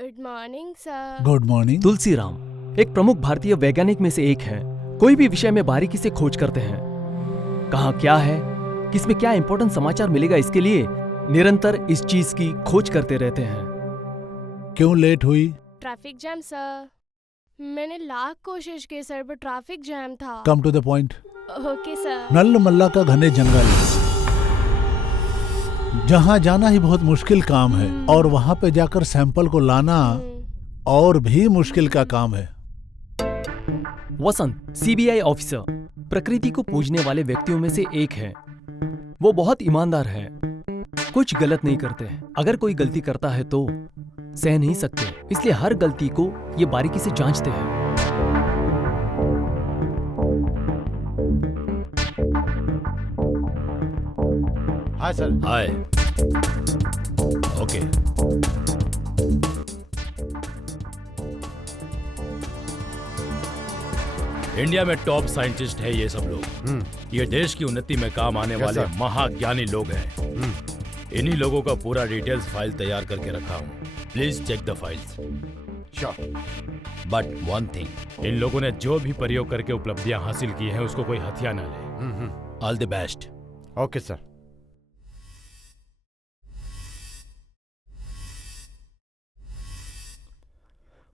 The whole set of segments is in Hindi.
Good morning sir. Good morning. Tulsiram एक प्रमुख भारतीय वैज्ञानिक में से एक है। कोई भी विषय में बारीकी से खोज करते हैं। कहाँ क्या है, किसमें क्या इंपॉर्टेंट समाचार मिलेगा, इसके लिए निरंतर इस चीज की खोज करते रहते हैं। क्यों लेट हुई? Traffic jam sir. मैंने लाख कोशिश की सर, पर ट्रैफिक जैम था। Come to the point. Okay sir. Nallamala का घने जंगल, जहाँ जाना ही बहुत मुश्किल काम है और वहाँ पे जाकर सैंपल को लाना और भी मुश्किल का काम है। वसंत सीबीआई ऑफिसर प्रकृति को पूजने वाले व्यक्तियों में से एक है। वो बहुत ईमानदार है, कुछ गलत नहीं करते। अगर कोई गलती करता है तो सह नहीं सकते, इसलिए हर गलती को ये बारीकी से जांचते हैं। Hi sir. Hi. Okay. India में टॉप साइंटिस्ट है ये सब लोग। ये देश की उन्नति में काम आने वाले महाज्ञानी लोग हैं। इन्हीं लोगों का पूरा डिटेल्स फाइल तैयार करके रखा हूँ। Please check the files. Sure. But one thing, इन लोगों ने जो भी प्रयोग करके उपलब्धियां हासिल की हैं उसको कोई हथिया ना ले। All the best. Okay sir.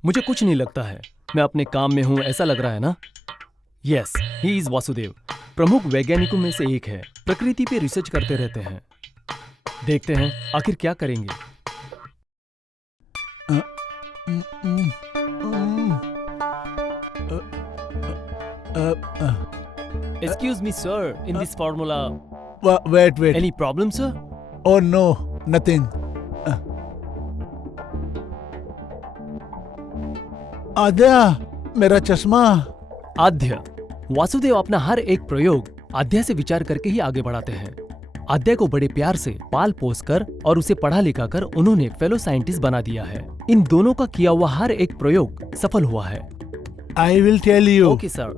मुझे कुछ नहीं लगता है, मैं अपने काम में हूं ऐसा लग रहा है ना? Yes, he is Vasudev. प्रमुख वैज्ञानिकों में से एक है, प्रकृति पे रिसर्च करते रहते हैं। देखते हैं आखिर क्या करेंगे। Excuse me, sir. In this formula, wait. any problem, sir? Oh no, nothing. आद्या, मेरा चश्मा। आद्य वासुदेव अपना हर एक प्रयोग अध्यय से विचार करके ही आगे बढ़ाते हैं। अध्यय को बड़े प्यार से पाल पोस कर और उसे पढ़ा लिखा कर उन्होंने फेलो साइंटिस्ट बना दिया है। इन दोनों का किया हुआ हर एक प्रयोग सफल हुआ है। I will tell you. Okay sir.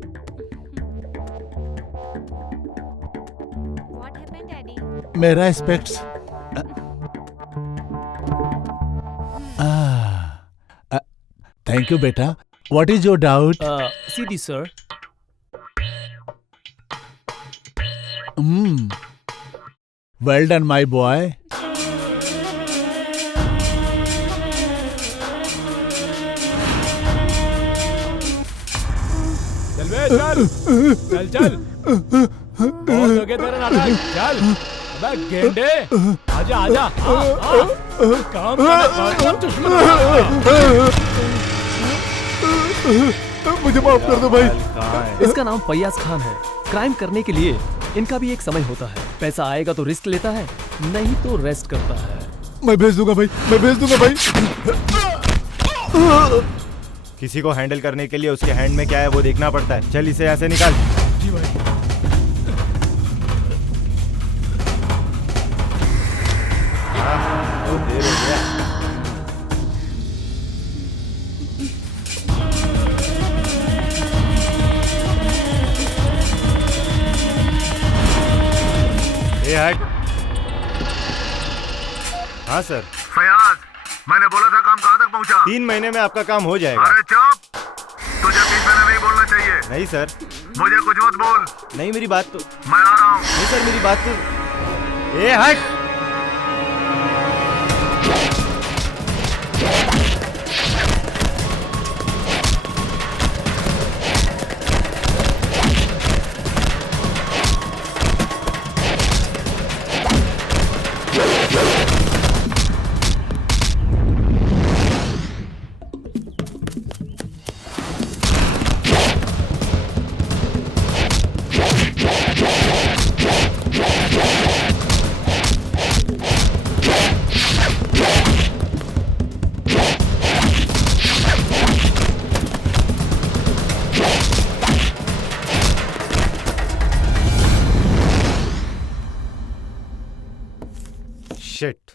What happened, Daddy? मेरा स्पेक्ट्स थैंक यू बेटा। What is your doubt? सीधी sir. Well done my boy. चल बे चल चल चल बहुत हो गया तेरा नाटक। चल अबे गेंडे आजा आजा काम कर दुश्मन। मुझे माफ कर दो भाई। इसका नाम फैयाज खान है। क्राइम करने के लिए इनका भी एक समय होता है। पैसा आएगा तो रिस्क लेता है, नहीं तो रेस्ट करता है। मैं भेज दूंगा भाई, मैं भेज दूंगा भाई। किसी को हैंडल करने के लिए उसके हैंड में क्या है वो देखना पड़ता है। चल इसे यहाँ से निकाल। जी भाई। बहुत देर हो गया। ए हट। हाँ सर। फयाज, मैंने बोला था काम कहाँ तक पहुँचा? 3 महीने में आपका काम हो जाएगा। अरे चुप, तुझे 3 महीने नहीं बोलना चाहिए। नहीं सर। मुझे कुछ मत बोल, नहीं मेरी बात तो मैं आ रहा हूँ। नहीं सर, मेरी बात तो। ए हट। शिट।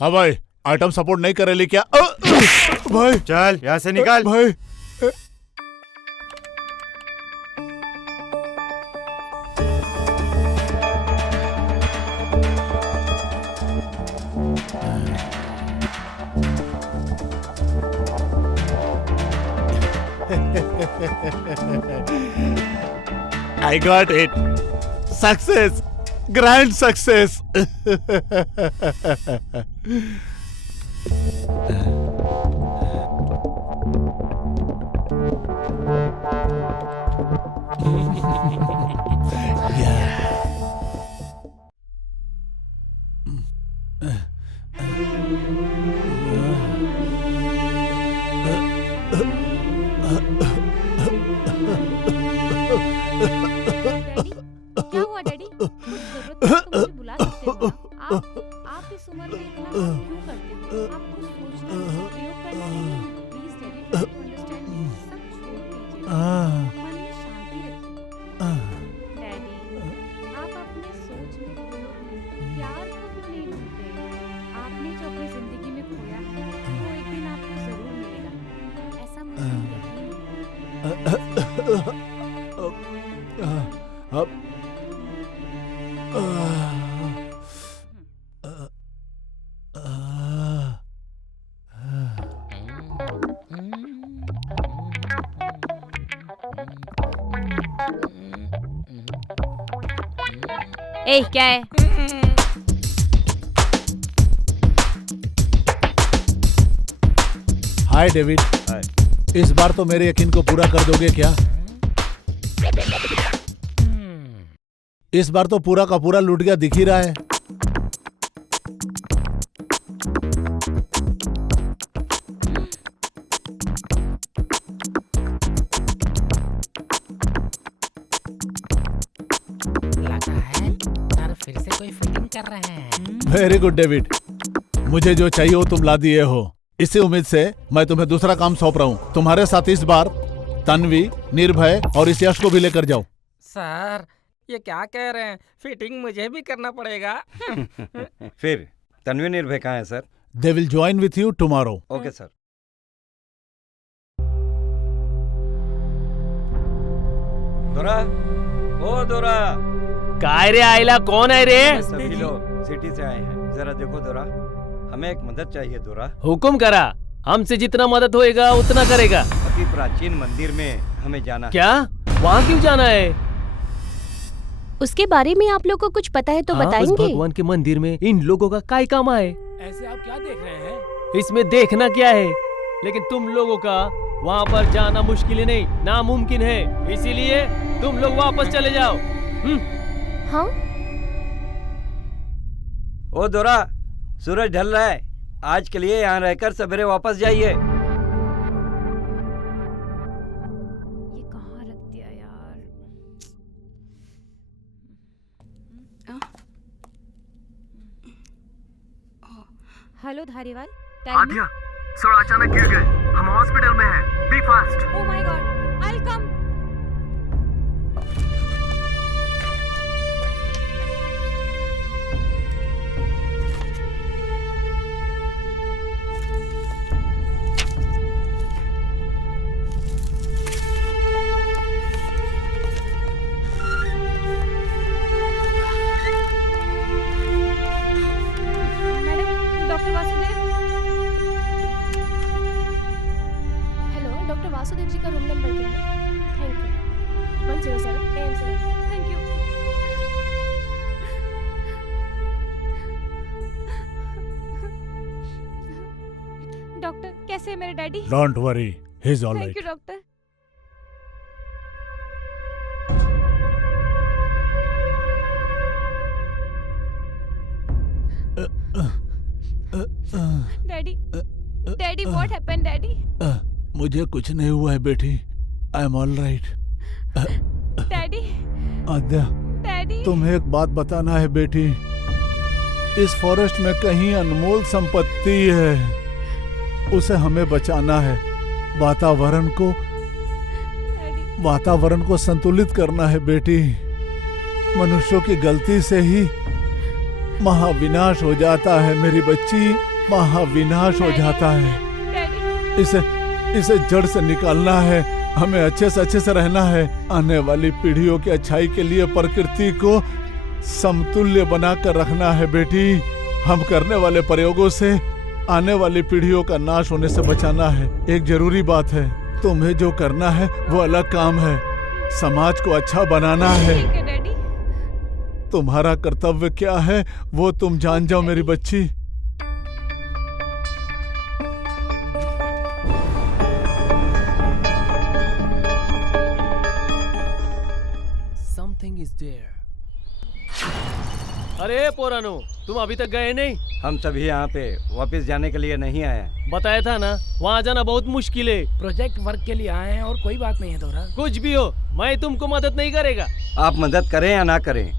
हाँ भाई, आइटम सपोर्ट नहीं करे ले क्या? भाई चल यहाँ से निकाल। भाई I got it. Success. Grand success. क्या हुआ डैडी? कुछ जरूरत हो तो मुझे बुला सकते हो ना? आप इस उम्र में इतना काम क्यों करते हो? आप कुछ सोचना प्रयोग करने के लिए please daddy try to understand me. सब छोड़ दीजिए, मन में शांति रखिए। डैडी, आप अपने सोच में प्रयोग में प्यार को क्यों नहीं ढूंढते? आपने जो अपनी जिंदगी में खोया है वो एक दिन आपको जरूर मिलेगा, ऐसा मुझे यकीन है। अब ए क्या है? Hi David. हाय। इस बार तो मेरे यकीन को पूरा कर दोगे क्या? इस बार तो पूरा का पूरा लूट गया दिख ही रहा है। लगा है सर फिर से कोई फिटिंग कर रहे हैं। वेरी गुड डेविड, मुझे जो चाहिए वो तुम ला दिए हो। इसी उम्मीद से मैं तुम्हें दूसरा काम सौंप रहा हूँ। तुम्हारे साथ इस बार तन्वी, निर्भय और इस यश को भी लेकर जाओ। सर ये क्या कह रहे हैं, फिटिंग मुझे भी करना पड़ेगा। फिर तन्वी निर्भय कहाँ है sir? They will join with you tomorrow. Okay sir. दोरा, ओ दोरा, काय रे आइला, कौन है रे? सभी लोग सिटी से आए हैं, जरा देखो दोरा, हमें एक मदद चाहिए दोरा। हुकुम करा, हमसे जितना मदद होएगा उतना करेगा। अति प्राचीन मंदिर में हमें जाना है। क्या? वहाँ क्यों जाना है? उसके बारे में आप लोग को कुछ पता है तो हाँ, बताएंगे? उस भगवान के मंदिर में इन लोगों का काय काम है? ऐसे आप क्या देख रहे हैं? इसमें देखना क्या है, लेकिन तुम लोगों का वहाँ पर जाना मुश्किल नहीं, नामुमकिन है, इसीलिए तुम लोग वापस चले जाओ। हाँ? ओ दोरा, सूरज ढल रहा है, आज के लिए यहाँ रहकर सवेरे वापस जाइए। ये कहाँ रख दिया यार? हेलो धारीवाल, आध्या, सर अचानक गिर गए, हम हॉस्पिटल में हैं, be fast. Oh my god, I will come. Doctor Vasudev. Hello, doctor Vasudev ji का रूम नंबर क्या है? Thank you. 107 AM 7। Thank you. Doctor कैसे है मेरे daddy? Don't worry, he is all thank you right. Doctor. Daddy, daddy what happened daddy? मुझे कुछ नहीं हुआ है बेटी, I am all right. Daddy, Aadya, daddy. तुम्हें एक बात बताना है बेटी, इस फॉरेस्ट में कहीं अनमोल संपत्ति है, उसे हमें बचाना है। वातावरण को संतुलित करना है बेटी। मनुष्यों की गलती से ही महाविनाश हो जाता है मेरी बच्ची, महाविनाश हो जाता है। इसे जड़ से निकालना है, हमें अच्छे से रहना है। आने वाली पीढ़ियों की अच्छाई के लिए प्रकृति को समतुल्य बनाकर रखना है बेटी। हम करने वाले प्रयोगों से आने वाली पीढ़ियों का नाश होने से बचाना है। एक जरूरी बात है, तुम्हें जो करना है वो अलग काम है, समाज को अच्छा बनाना है। ठीक है डैडी। तुम्हारा कर्तव्य क्या है वो तुम जान जाओ मेरी बच्ची। Something is there. अरे पोरानो, तुम अभी तक गए नहीं? हम सभी यहाँ पे वापस जाने के लिए नहीं आए हैं। बताया था ना, वहाँ जाना बहुत मुश्किल है। प्रोजेक्ट वर्क के लिए आए हैं और कोई बात नहीं है दोरा। कुछ भी हो, मैं तुमको मदद नहीं करेगा। आप मदद करें या ना करें,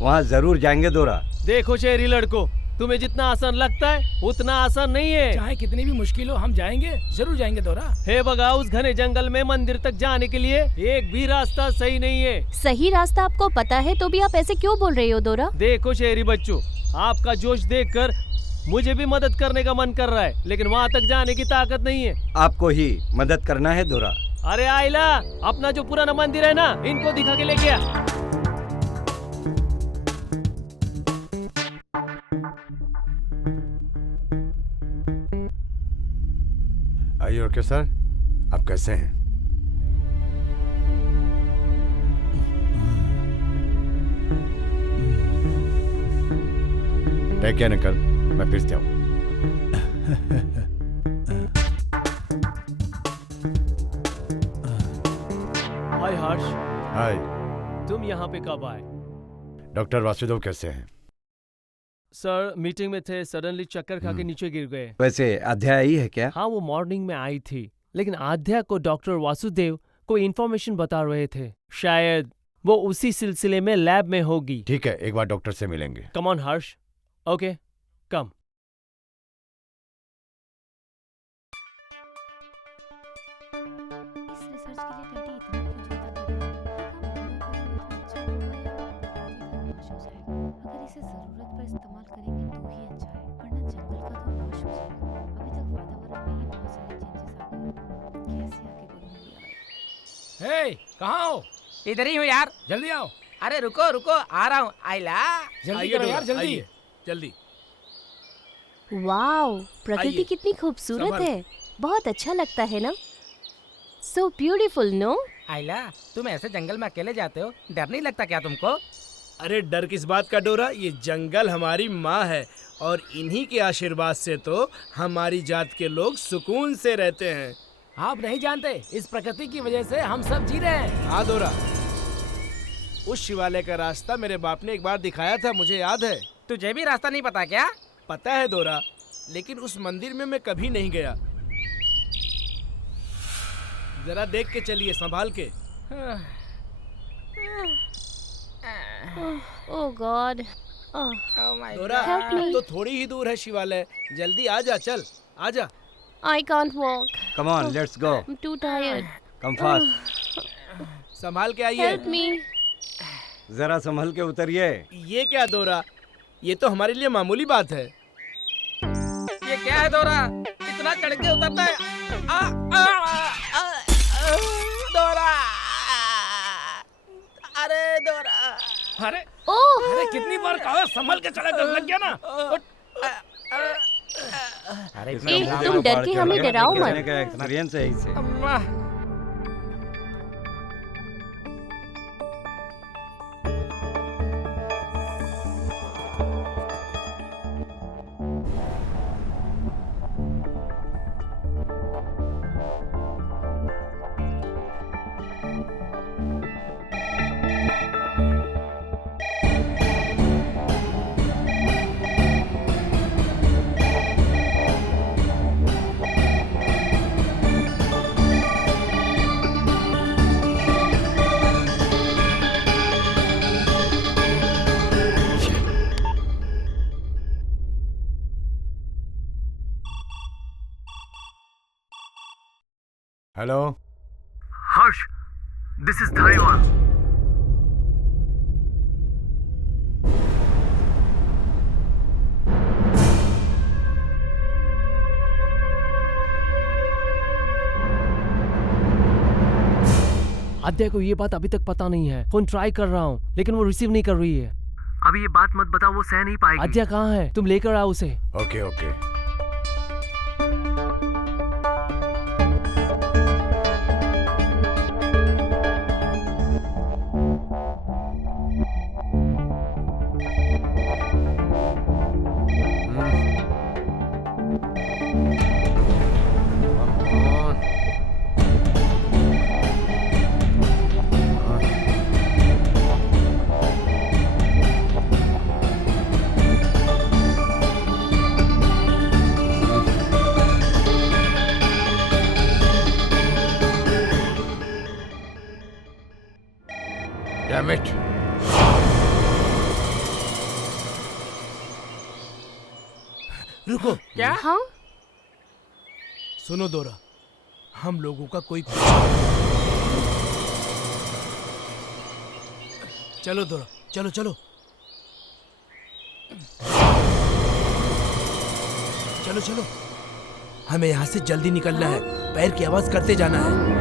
वहाँ जरूर जाएंगे दोरा। देखो शहरी लड़को, तुम्हें जितना आसान लगता है उतना आसान नहीं है। चाहे कितनी भी मुश्किल हो, हम जाएंगे, जरूर जाएंगे दोरा। हे बगा, उस घने जंगल में मंदिर तक जाने के लिए एक भी रास्ता सही नहीं है। सही रास्ता आपको पता है तो भी आप ऐसे क्यों बोल रहे हो दोरा? देखो शहरी बच्चों, आपका जोश देखकर मुझे भी मदद करने का मन कर रहा है, लेकिन वहाँ तक जाने की ताकत नहीं है। आपको ही मदद करना है दोरा। अरे आइला, अपना जो पुराना मंदिर है ना, इनको दिखा के लेके आ। आइए ओके सर, आप कैसे हैं? टेक केयर अंकल, मैं फिर से आऊँ। हाय हर्ष। हाय। तुम यहाँ पे कब आए? डॉक्टर वासुदेव कैसे हैं? सर मीटिंग में थे, सडनली चक्कर खा के नीचे गिर गए। वैसे आध्या आई है क्या? हाँ, वो मॉर्निंग में आई थी, लेकिन आध्या को डॉक्टर वासुदेव कोई इन्फॉर्मेशन बता रहे थे। शायद वो उसी सिलसिले में लैब में होगी। ठीक है, एक बार डॉक्टर से मिलेंगे। Come on Harsh. ओके, कम। इस रिसर्च के लिए डैडी इतना क्यों चिंता कर रहे हैं? ये काम पूरा करेंगे तो अच्छा होगा या बाकी का नाश हो जाएगा। अगर इसे जरूरत पर इस्तेमाल करेंगे तो ही अच्छा है, वरना जंगल का तो नाश हो जाएगा। अभी तक वातावरण में ही बहुत सारे चेंजेस आ गए, कैसे आगे बढ़ूंगी यार। हे, कहाँ हो? इधर ही हूँ यार। जल्दी आओ। अरे रुको रुको, आ रहा हूँ। आइला जल्दी करो यार, जल्दी जल्दी। वाओ, प्रकृति आइए। कितनी खूबसूरत संभल। है। बहुत अच्छा लगता है ना? So beautiful, no? आइला, तुम ऐसे जंगल में अकेले जाते हो, डर नहीं लगता क्या तुमको? अरे डर किस बात का डोरा, ये जंगल हमारी माँ है और इन्हीं के आशीर्वाद से तो हमारी जात के लोग सुकून से रहते हैं। आप नहीं जानते, इस प्रकृति की वजह से हम सब जी रहे हैं। हाँ डोरा, उस शिवालय का रास्ता मेरे बाप ने एक बार दिखाया था, मुझे याद है। तुझे भी रास्ता नहीं पता क्या? पता है डोरा, लेकिन उस मंदिर में मैं कभी नहीं गया। जरा देख के चलिए, संभाल के। ओह गॉड। डोरा, Help me. तो थोड़ी ही दूर है शिवालय, जल्दी आ जा, चल आ जा। I can't walk. Come on, let's go. I'm too tired. Come fast. संभाल के आइए। Help me. जरा संभल के उतरिए। ये क्या डोरा, ये तो हमारे लिए मामूली बात है। ये क्या है डोरा, इतना चढ़ के उतरता है? डोरा, अरे डोरा, अरे ओह, अरे कितनी बार कहा, संभल के चला कर, लग गया ना। अरे इसका ए, मुंह तुम देखो, डर बाहर के चढ़ हमें गया। डराओ मत। कहने का एक्सपीरियंस है इसे। अम्मा। Hello, Harsh, this is Dhariwal. Aadya को ये बात अभी तक पता नहीं है। फोन ट्राई कर रहा हूँ लेकिन वो रिसीव नहीं कर रही है। अभी ये बात मत बताओ, वो सह नहीं पाएगी। आद्या कहाँ है? तुम लेकर आओ उसे। Okay okay. Damn it. रुको, क्या? हाँ? सुनो डोरा, हम लोगों का कोई चलो डोरा, चलो चलो चलो चलो, हमें यहाँ से जल्दी निकलना है। पैर की आवाज करते जाना है।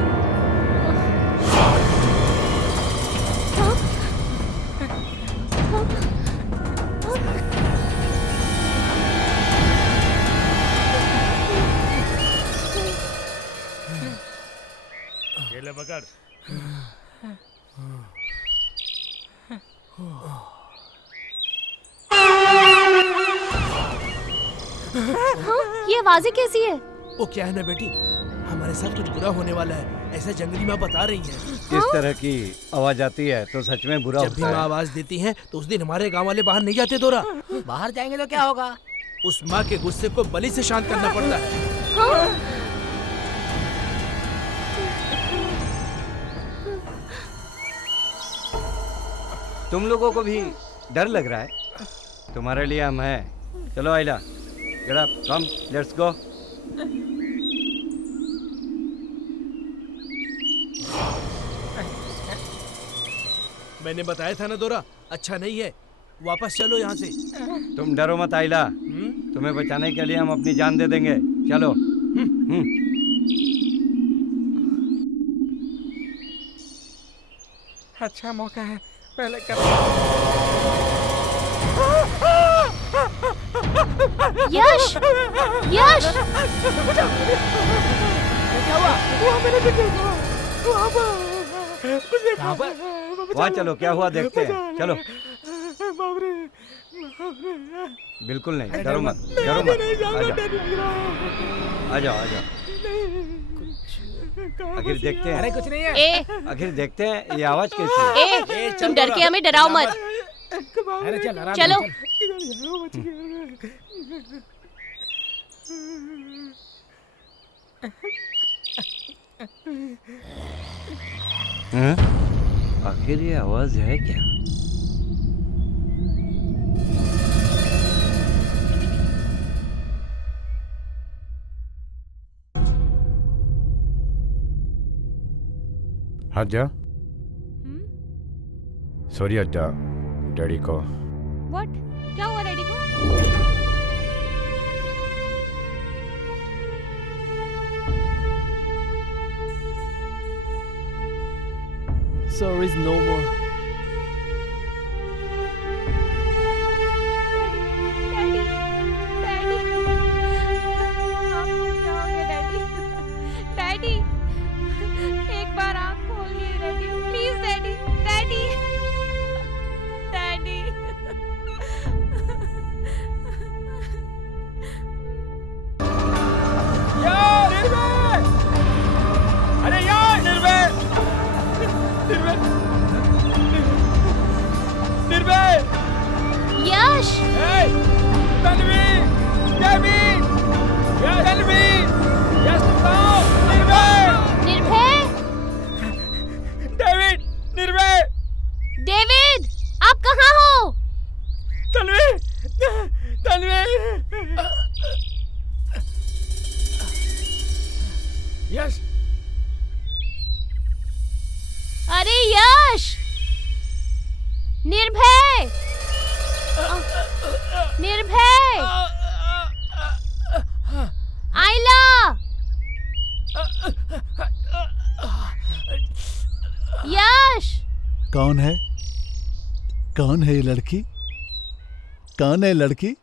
ये ले पकड़। ये आवाजें कैसी है? वो क्या है ना बेटी, हमारे साथ कुछ बुरा होने वाला है, ऐसा जंगली माँ बता रही है। इस तरह की आवाज आती है तो सच में बुरा जब भी होता माँ है। आवाज देती है तो उस दिन हमारे गांव वाले बाहर नहीं जाते डोरा। बाहर जाएंगे तो क्या होगा? उस माँ के गुस्से को बलि से शांत करना पड़ता है। तुम लोगों को भी डर लग रहा है? तुम्हारे लिए हम हैं। चलो Aila, get up, come, let's go. मैंने बताया था ना दोरा, अच्छा नहीं है, वापस चलो यहाँ से। तुम डरो मत आइला, तुम्हें बचाने के लिए हम अपनी जान दे देंगे, चलो। अच्छा मौका है, पहले कर। यश, यश, क्या हुआ? वहाँ मैंने देखा था, वहाँ पर। वहाँ चलो, क्या हुआ देखते हैं, चलो। बिल्कुल नहीं, डरो मत, डरो मत, आ जाओ, आ जाओ। आखिर देखते हैं। अरे कुछ नहीं है। आखिर देखते हैं ये आवाज कैसी है। तुम डर के हमें डराओ मत। अरे चल आराम से चलो। हैं? आखिर ये आवाज है क्या? हट जा। सॉरी हट जा डैडी को। व्हाट? क्या हुआ डैडी को? Sorry is no more. Daddy, daddy, आपको क्या हो गया डैडी? डैडी, एक बार आँख खोलिए daddy, please daddy, daddy, daddy. यार निर्भय! अरे यार निर्भय! निर्भय! निर्भय! यश, Hey! तन्वी! डेवी! यार तन्वी! यस बताओ! निर्भय! निर्भय, डेविड! निर्भय! डेविड, आप कहाँ हो? तन्वी! तन्वी! यस! अरे यश, निर्भय, निर्भय, आइला, यश, कौन है? कौन है ये लड़की? कौन है लड़की?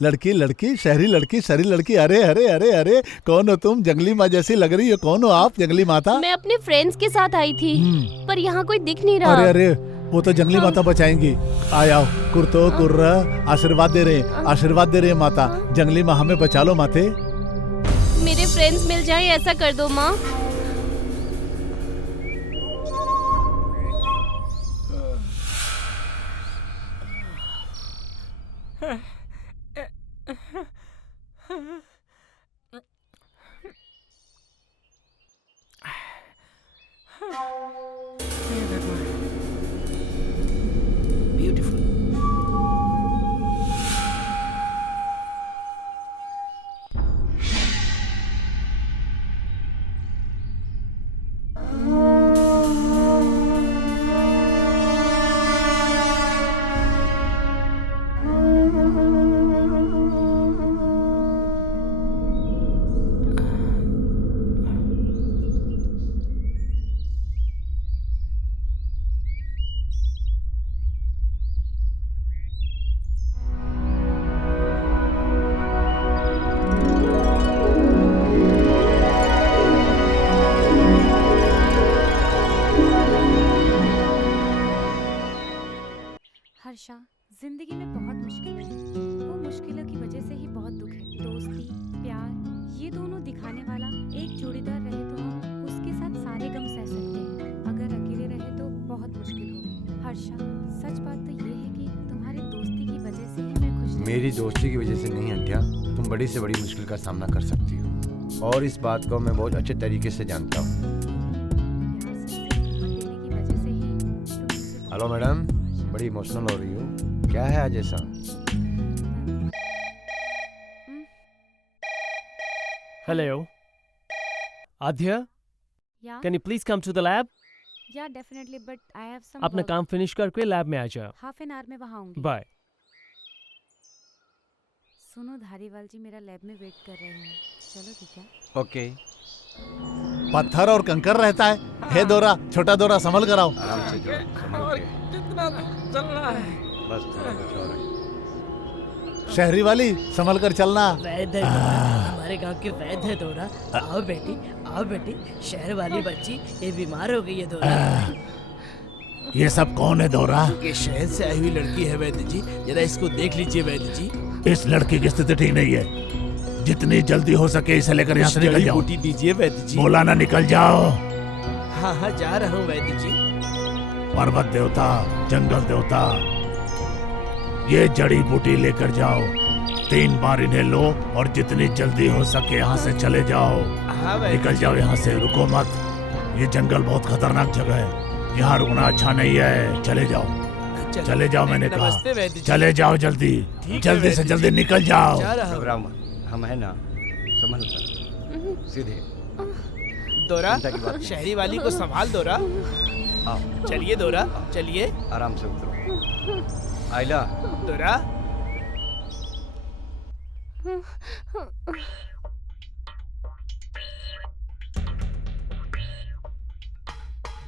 लड़की लड़की, शहरी लड़की, शहरी लड़की। अरे अरे अरे अरे, कौन हो तुम? जंगली माँ जैसी लग रही हो। कौन हो आप, जंगली माता? मैं अपने फ्रेंड्स के साथ आई थी, पर यहाँ कोई दिख नहीं रहा। अरे अरे, वो तो जंगली माता बचाएंगी। आओ, कुर्तो कुर्रा, आशीर्वाद दे रहे, आशीर्वाद दे रहे माता। जंगली माँ हमें बचा लो माते। मेरे फ्रेंड्स मिल जाए ऐसा कर दो माँ। हर्षा, जिंदगी में बहुत मुश्किल है, वो मुश्किलों की वजह से ही बहुत दुख है। दोस्ती, प्यार, ये दोनों दिखाने वाला एक जोड़ीदार रहे तो हम उसके साथ सारे गम सह सकते हैं। अगर अकेले रहे तो बहुत मुश्किल होगी। हर्षा, सच बात तो ये है कि तुम्हारी दोस्ती की वजह से ही मैं खुश। मेरी दोस्ती की वजह से नहीं अध्या, तुम बड़ी से बड़ी मुश्किल का सामना कर सकती हो, और इस बात को मैं बहुत अच्छे तरीके से जानता हूँ। हेलो मैडम, बड़ी इमोशनल हो रही हो, क्या है आज ऐसा? Hello. Adhya, Yeah? can you please come to the lab? या definitely but I have some अपना काम फिनिश करके लैब में आ जाओ। हाफ एन आवर में वहाँ आऊंगी। बाय। सुनो धारीवाल जी मेरा लैब में वेट कर रहे हैं, चलो ठीक है? ओके। पत्थर और कंकर रहता है। हे दोरा, छोटा दोरा संभल कर आओ। आराम से जाओ, संभल के। कितना दूर चलना है? बस थोड़ा कुछ और है। शहरी वाली संभल कर चलना। वैद्य है दोरा, हमारे गांव के वैद्य है दोरा। आओ बेटी, आओ बेटी। शहर वाली बच्ची ये बीमार हो गई है दोरा। ये सब कौन है दोरा? ये शहर से आई हुई लड़की है वैद्य जी, जरा इसको देख लीजिए वैद्य जी। इस लड़की की स्थिति ठीक नहीं है, जितनी जल्दी हो सके इसे लेकर यहाँ से निकल जाओ। बूटी दीजिए वैद्य जी। बोला ना निकल जाओ। हाँ हाँ जा रहा हूँ वैद्य जी। पर्वत देवता, जंगल देवता, ये जड़ी बूटी लेकर जाओ। 3 बार इन्हें लो और जितनी जल्दी हो सके यहाँ से चले जाओ। निकल जाओ यहाँ से, रुको मत। ये जंगल बहुत खतरनाक जगह है, यहाँ रुकना अच्छा नहीं है। चले जाओ, चले जाओ, मैंने कहा चले जाओ जल्दी, जल्दी से जल्दी निकल जाओ। घबराओ मत, हम है ना, संभल कर सीधे। दोरा, शहरी वाली को संभाल दोरा। चलिए दोरा, चलिए। आराम से उतरो। आइला। दोरा।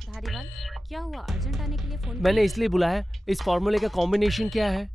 धारीवाल क्या हुआ, अर्जेंट आने के लिए फोन किया? मैंने इसलिए बुलाया, इस फॉर्मूले का कॉम्बिनेशन क्या है?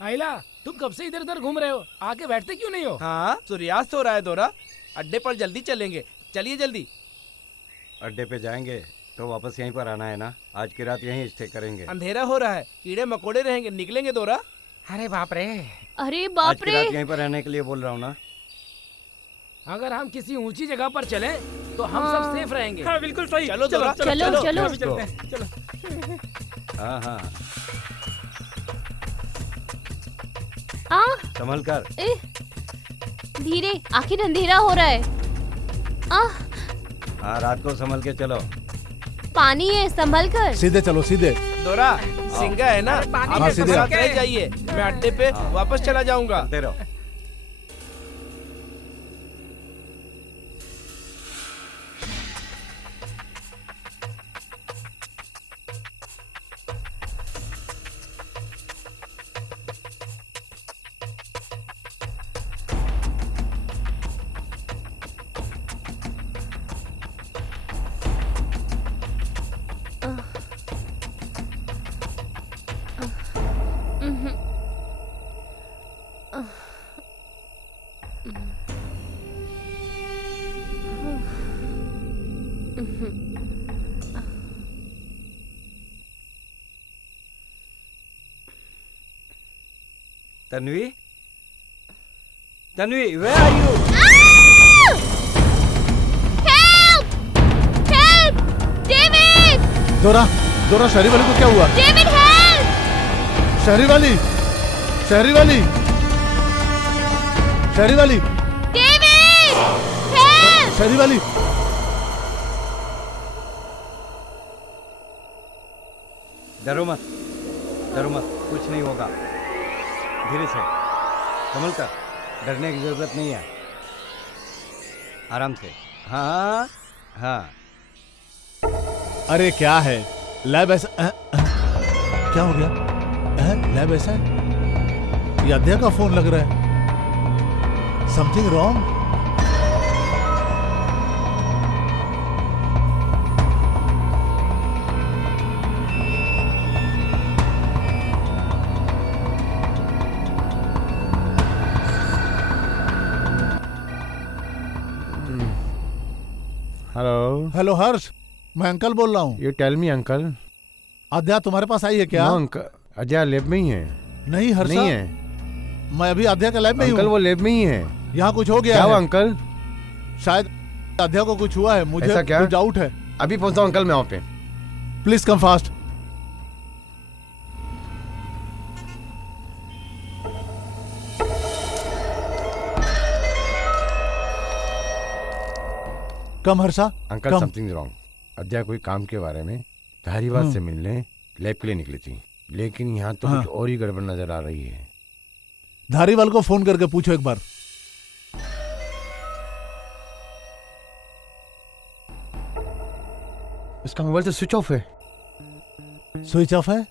आइला, तुम कब से इधर उधर घूम रहे हो? आके बैठते क्यों नहीं हो? हाँ, सूर्यास्त हो रहा है दोरा। अड्डे पर जल्दी चलेंगे, चलिए जल्दी। अड्डे पे जाएंगे तो वापस यहीं पर आना है ना? आज की रात यहीं स्टे करेंगे। अंधेरा हो रहा है, कीड़े मकोड़े रहेंगे, निकलेंगे दोरा। अरे बाप रे, अरे आज बाप की रात रे। यहीं पर रहने के लिए बोल रहा हूँ ना। अगर हम किसी ऊंची जगह पर चलें तो हम सब सेफ रहेंगे। हाँ बिल्कुल सही। चलो दोरा, चलो चलो। चलो। हाँ हाँ, संभल कर। धीरे, आखिर अंधेरा हो रहा है। हाँ, रात को संभल के चलो। पानी है, संभल कर। सीधे चलो, सीधे। दोरा, सिंगा है ना, आप हाँ, मेरे सीधे साथ रह जाइए, मैं अड्डे पे वापस चला जाऊंगा। चलते रहो। Tanvi, Tanvi, where are you? Help! Help! David! दोरा, दोरा, शहरी वाली को क्या हुआ? David, help! शहरी वाली, शहरी वाली, शहरी वाली, David! Help! शहरी वाली। डरो मत, डरो मत, कुछ नहीं होगा। धीरे से, संभल कर, डरने की जरूरत नहीं है। आराम से। हाँ हाँ। अरे क्या है, लैब ऐसा क्या हो गया? लैब ऐसा है? ये अध्यय का फोन लग रहा है। Something wrong? Hello hello Harsh, मैं अंकल बोल रहा हूँ। You tell me uncle. Aadya तुम्हारे पास आई है क्या? नो अंकल, आद्या लैब में ही है। नहीं हर्ष, नहीं है। मैं अभी आद्या के लैब में ही हूँ। अंकल वो लैब में ही है। यहाँ कुछ हो गया क्या है हुआ अंकल? शायद आद्या को कुछ हुआ है, मुझे ऐसा क्या? कुछ डाउट है। अभी पहुंचता हूँ अंकल मैं वहाँ पे। Please come fast. Come Harsha. Uncle something wrong. Aadya कोई काम के बारे में धारीवाल से मिलने लैब के लिए निकली थी, लेकिन यहाँ तो कुछ और ही गड़बड़ नजर आ रही है। धारीवाल को फोन करके पूछो एक बार। उसका मोबाइल तो स्विच ऑफ है। स्विच ऑफ है?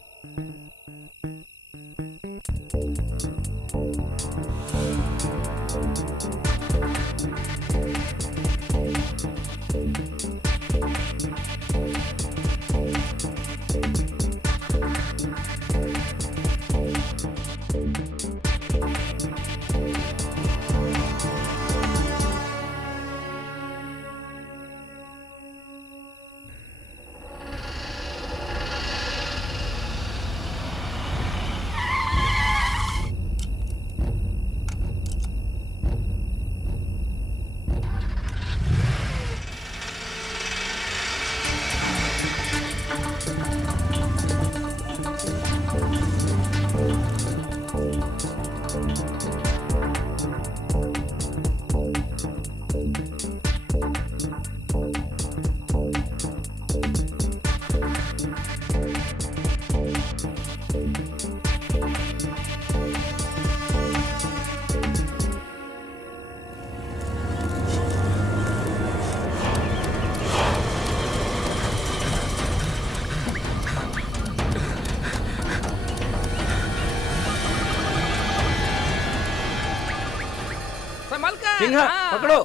सिंघा पकड़ो।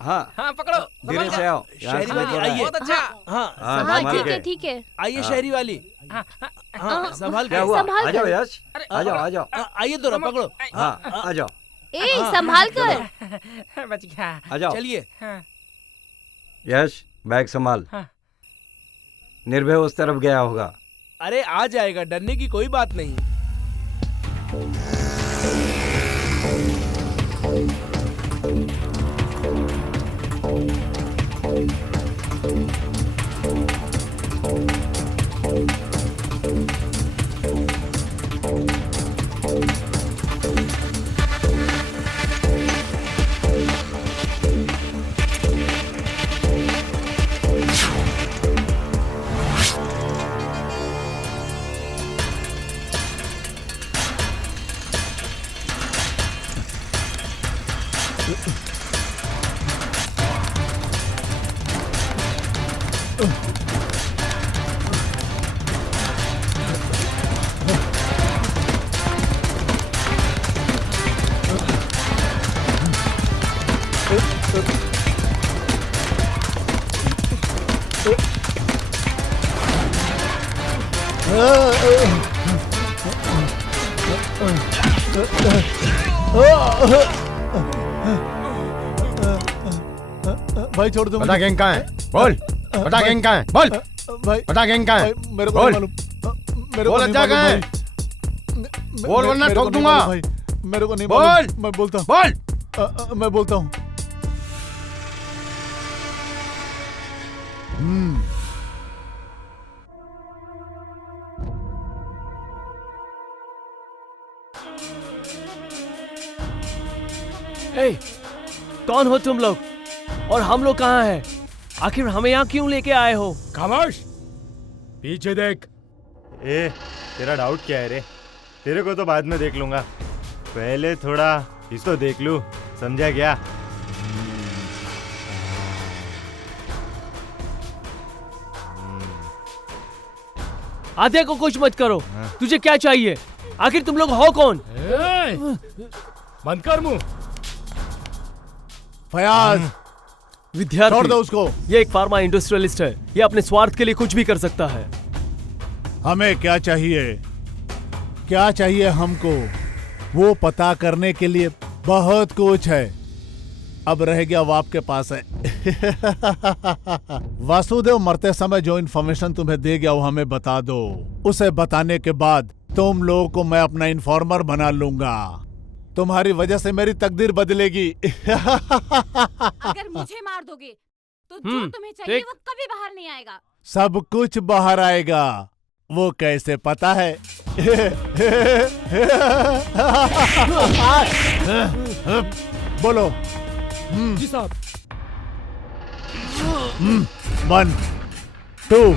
हाँ हाँ पकड़ो। धीरे से आओ। शहरी वाली आइए। बहुत अच्छा। हाँ ठीक है ठीक है। आइए शहरी वाली। हाँ संभाल क्या के। हुआ? आ जाओ यश, आ जाओ आ जाओ। आइए दोनों पकड़ो। हाँ आ जाओ। ए संभाल कर। बच गया। आ जाओ। चलिए। यश बैग संभाल। निर्भय उस तरफ गया होगा। अरे आ जाएगा, डरने की कोई बात नहीं। भाई छोड़ दो। बता गैंग कहाँ है? बोल। बता गैंग कहाँ है? बोल। भाई बता गैंग कहाँ है? मेरे को नहीं मालूम। मेरे को बोल नहीं अच्छा कहाँ है? मालूम। बोल वरना मेरे को ठोक नहीं दूंगा। मालूम भाई, मेरे को नहीं बोल। मालूम। मैं बोलता हूँ। बोल। मैं बोलता हूँ। ए, कौन हो तुम लोग और हम लोग कहाँ हैं? आखिर हमें यहाँ क्यों लेके आए हो? खामोश, पीछे देख। ए, तेरा डाउट क्या है रे? तेरे को तो बाद में देख लूंगा, पहले थोड़ा इसको देख लूं, समझा क्या? आद्या को कुछ मत करो। तुझे क्या चाहिए? आखिर तुम लोग हो कौन? बंद कर मुंह। फयाज, विद्यार्थी, छोड़ दो उसको। ये एक फार्मा इंडस्ट्रियलिस्ट है। ये अपने स्वार्थ के लिए कुछ भी कर सकता है। हमें क्या चाहिए? क्या चाहिए हमको? वो पता करने के लिए बहुत कुछ है। अब रह गया वो आपके पास है। वासुदेव मरते समय जो इन्फॉर्मेशन तुम्हें दे गया वो हमें बता दो। उसे बताने के बाद तुम लोगों को मैं अपना इन्फॉर्मर बना लूंगा। तुम्हारी वजह से मेरी तकदीर बदलेगी। अगर मुझे मार दोगे तो जो तुम्हें चाहिए वो कभी बाहर नहीं आएगा। सब कुछ बाहर आएगा। वो कैसे पता है? बोलो। जी साहब। 1 2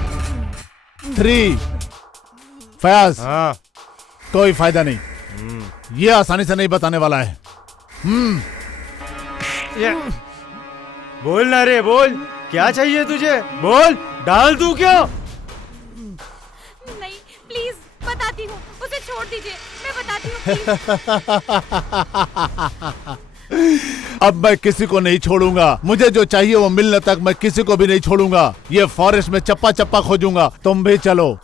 3 फयाज। हाँ। कोई फायदा नहीं, ये आसानी से नहीं बताने वाला है। बोल ना रे, बोल क्या चाहिए तुझे, बोल। डाल दूं क्या? नहीं प्लीज, बताती हूँ, उसे छोड़ दीजिए, मैं बताती हूँ अब मैं किसी को नहीं छोड़ूंगा। मुझे जो चाहिए वो मिलने तक मैं किसी को भी नहीं छोड़ूंगा। ये फॉरेस्ट में चप्पा चप्पा खोजूंगा। तुम भी चलो।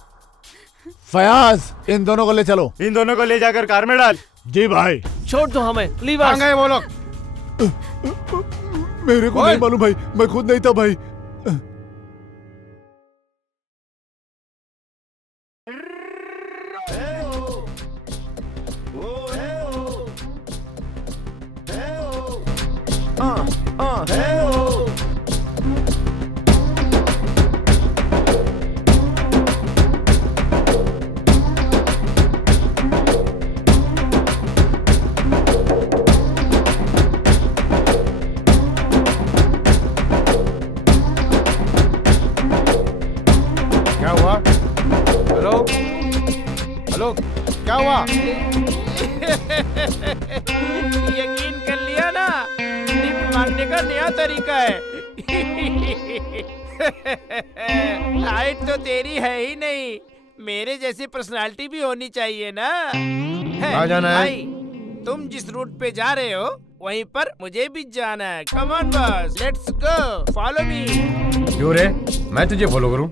फयाज, इन दोनों को ले चलो। इन दोनों को ले जाकर कार में डाल। जी भाई। छोड़ दो हमें। लीव कहाँ गए वो लोग? मेरे को नहीं मालूम भाई, मैं खुद नहीं था भाई। क्या हुआ? हेलो हेलो, क्या हुआ? यकीन कर लिया ना, टिप मारने का नया तरीका है। हाइट तो तेरी है ही नहीं, मेरे जैसी पर्सनालिटी भी होनी चाहिए ना। कहाँ जाना है? भाई, तुम जिस रूट पे जा रहे हो वहीं पर मुझे भी जाना है। Come on boss, let's go, follow me. क्यों रे, मैं तुझे फॉलो करूं?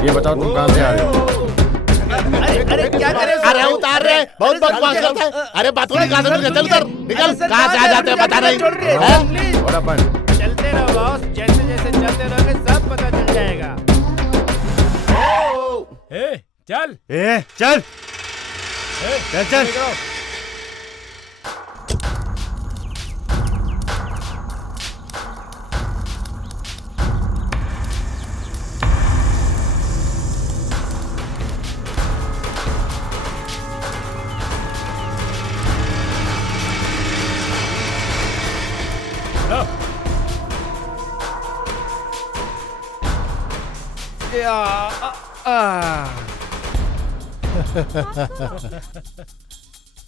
ये बताओ तुम कहाँ से आ रहे हो? अरे क्या करे? अरे उतार रहे, बहुत बकवास करता है। अरे बातों निकाल दे, चल कर निकल। कहाँ से आ जाते हैं पता नहीं। चलते रहो बॉस, जैसे जैसे चलते रहोगे सब पता चल जाएगा। चल चल चल चल।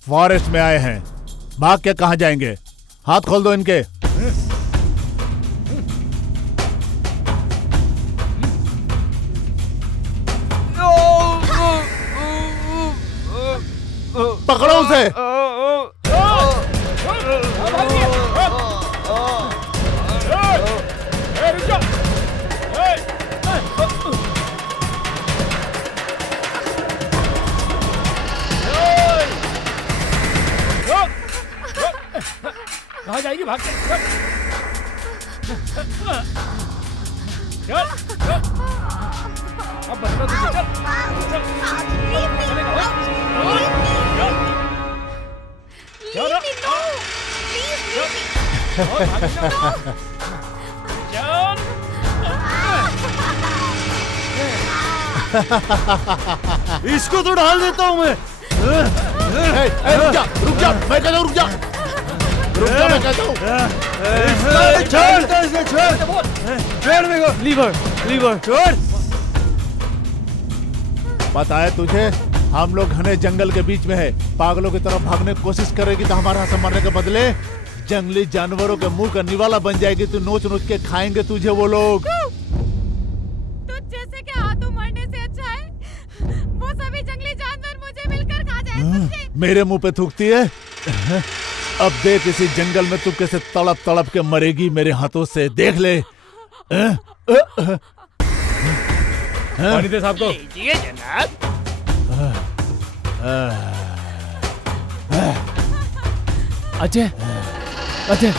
फॉरेस्ट में आए हैं, भाग के कहाँ जाएंगे? हाथ खोल दो इनके। पकड़ो उसे। कहाँ जाएगी? भाग के चल चल चल। अब बचना तुझे, चल चल चल। इसको तो डाल देता हूँ मैं। रुक जा, मैं कहता हूँ रुक जा, मैं कहता हूँ। छोड़ मेरे को। लीवर छोड़। पता है तुझे, हम लोग घने जंगल के बीच में है, पागलों की तरफ भागने की कोशिश करेगी तो हमारा हाथ मरने के बदले जंगली जानवरों के मुंह का निवाला बन जाएगी। तू नोच नोच के खाएंगे तुझे वो लोग। तुझ जैसे के हाथों मरने से अच्छा है वो सभी जंगली जानवर मुझे मिलकर खा जाए। मेरे मुंह पे थूकती है। अब देख इसी जंगल में तू कैसे तड़प तड़प के मरेगी मेरे हाथों से, देख ले। पानी दे साहब को। लीजिए जनाब। अजय, अजय,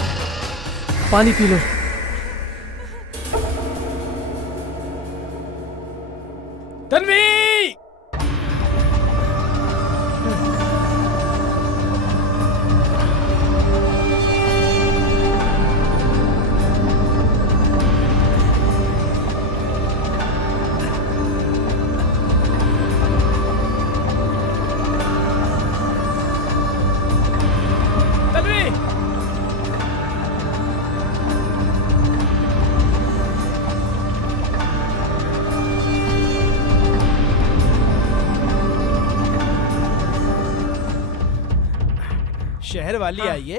पानी पी लो। तन्वी!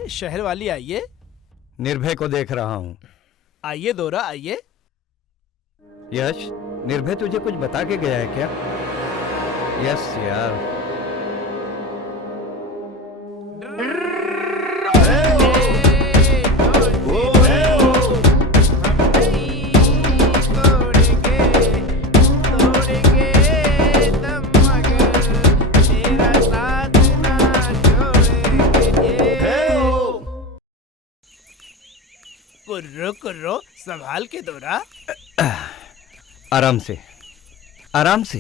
शहर वाली आइए। निर्भय को देख रहा हूँ। आइए दोरा आइए। यश, निर्भय तुझे कुछ बता के गया है क्या? यस यार। कुर्रो संभाल के दोरा। आराम से, आराम से।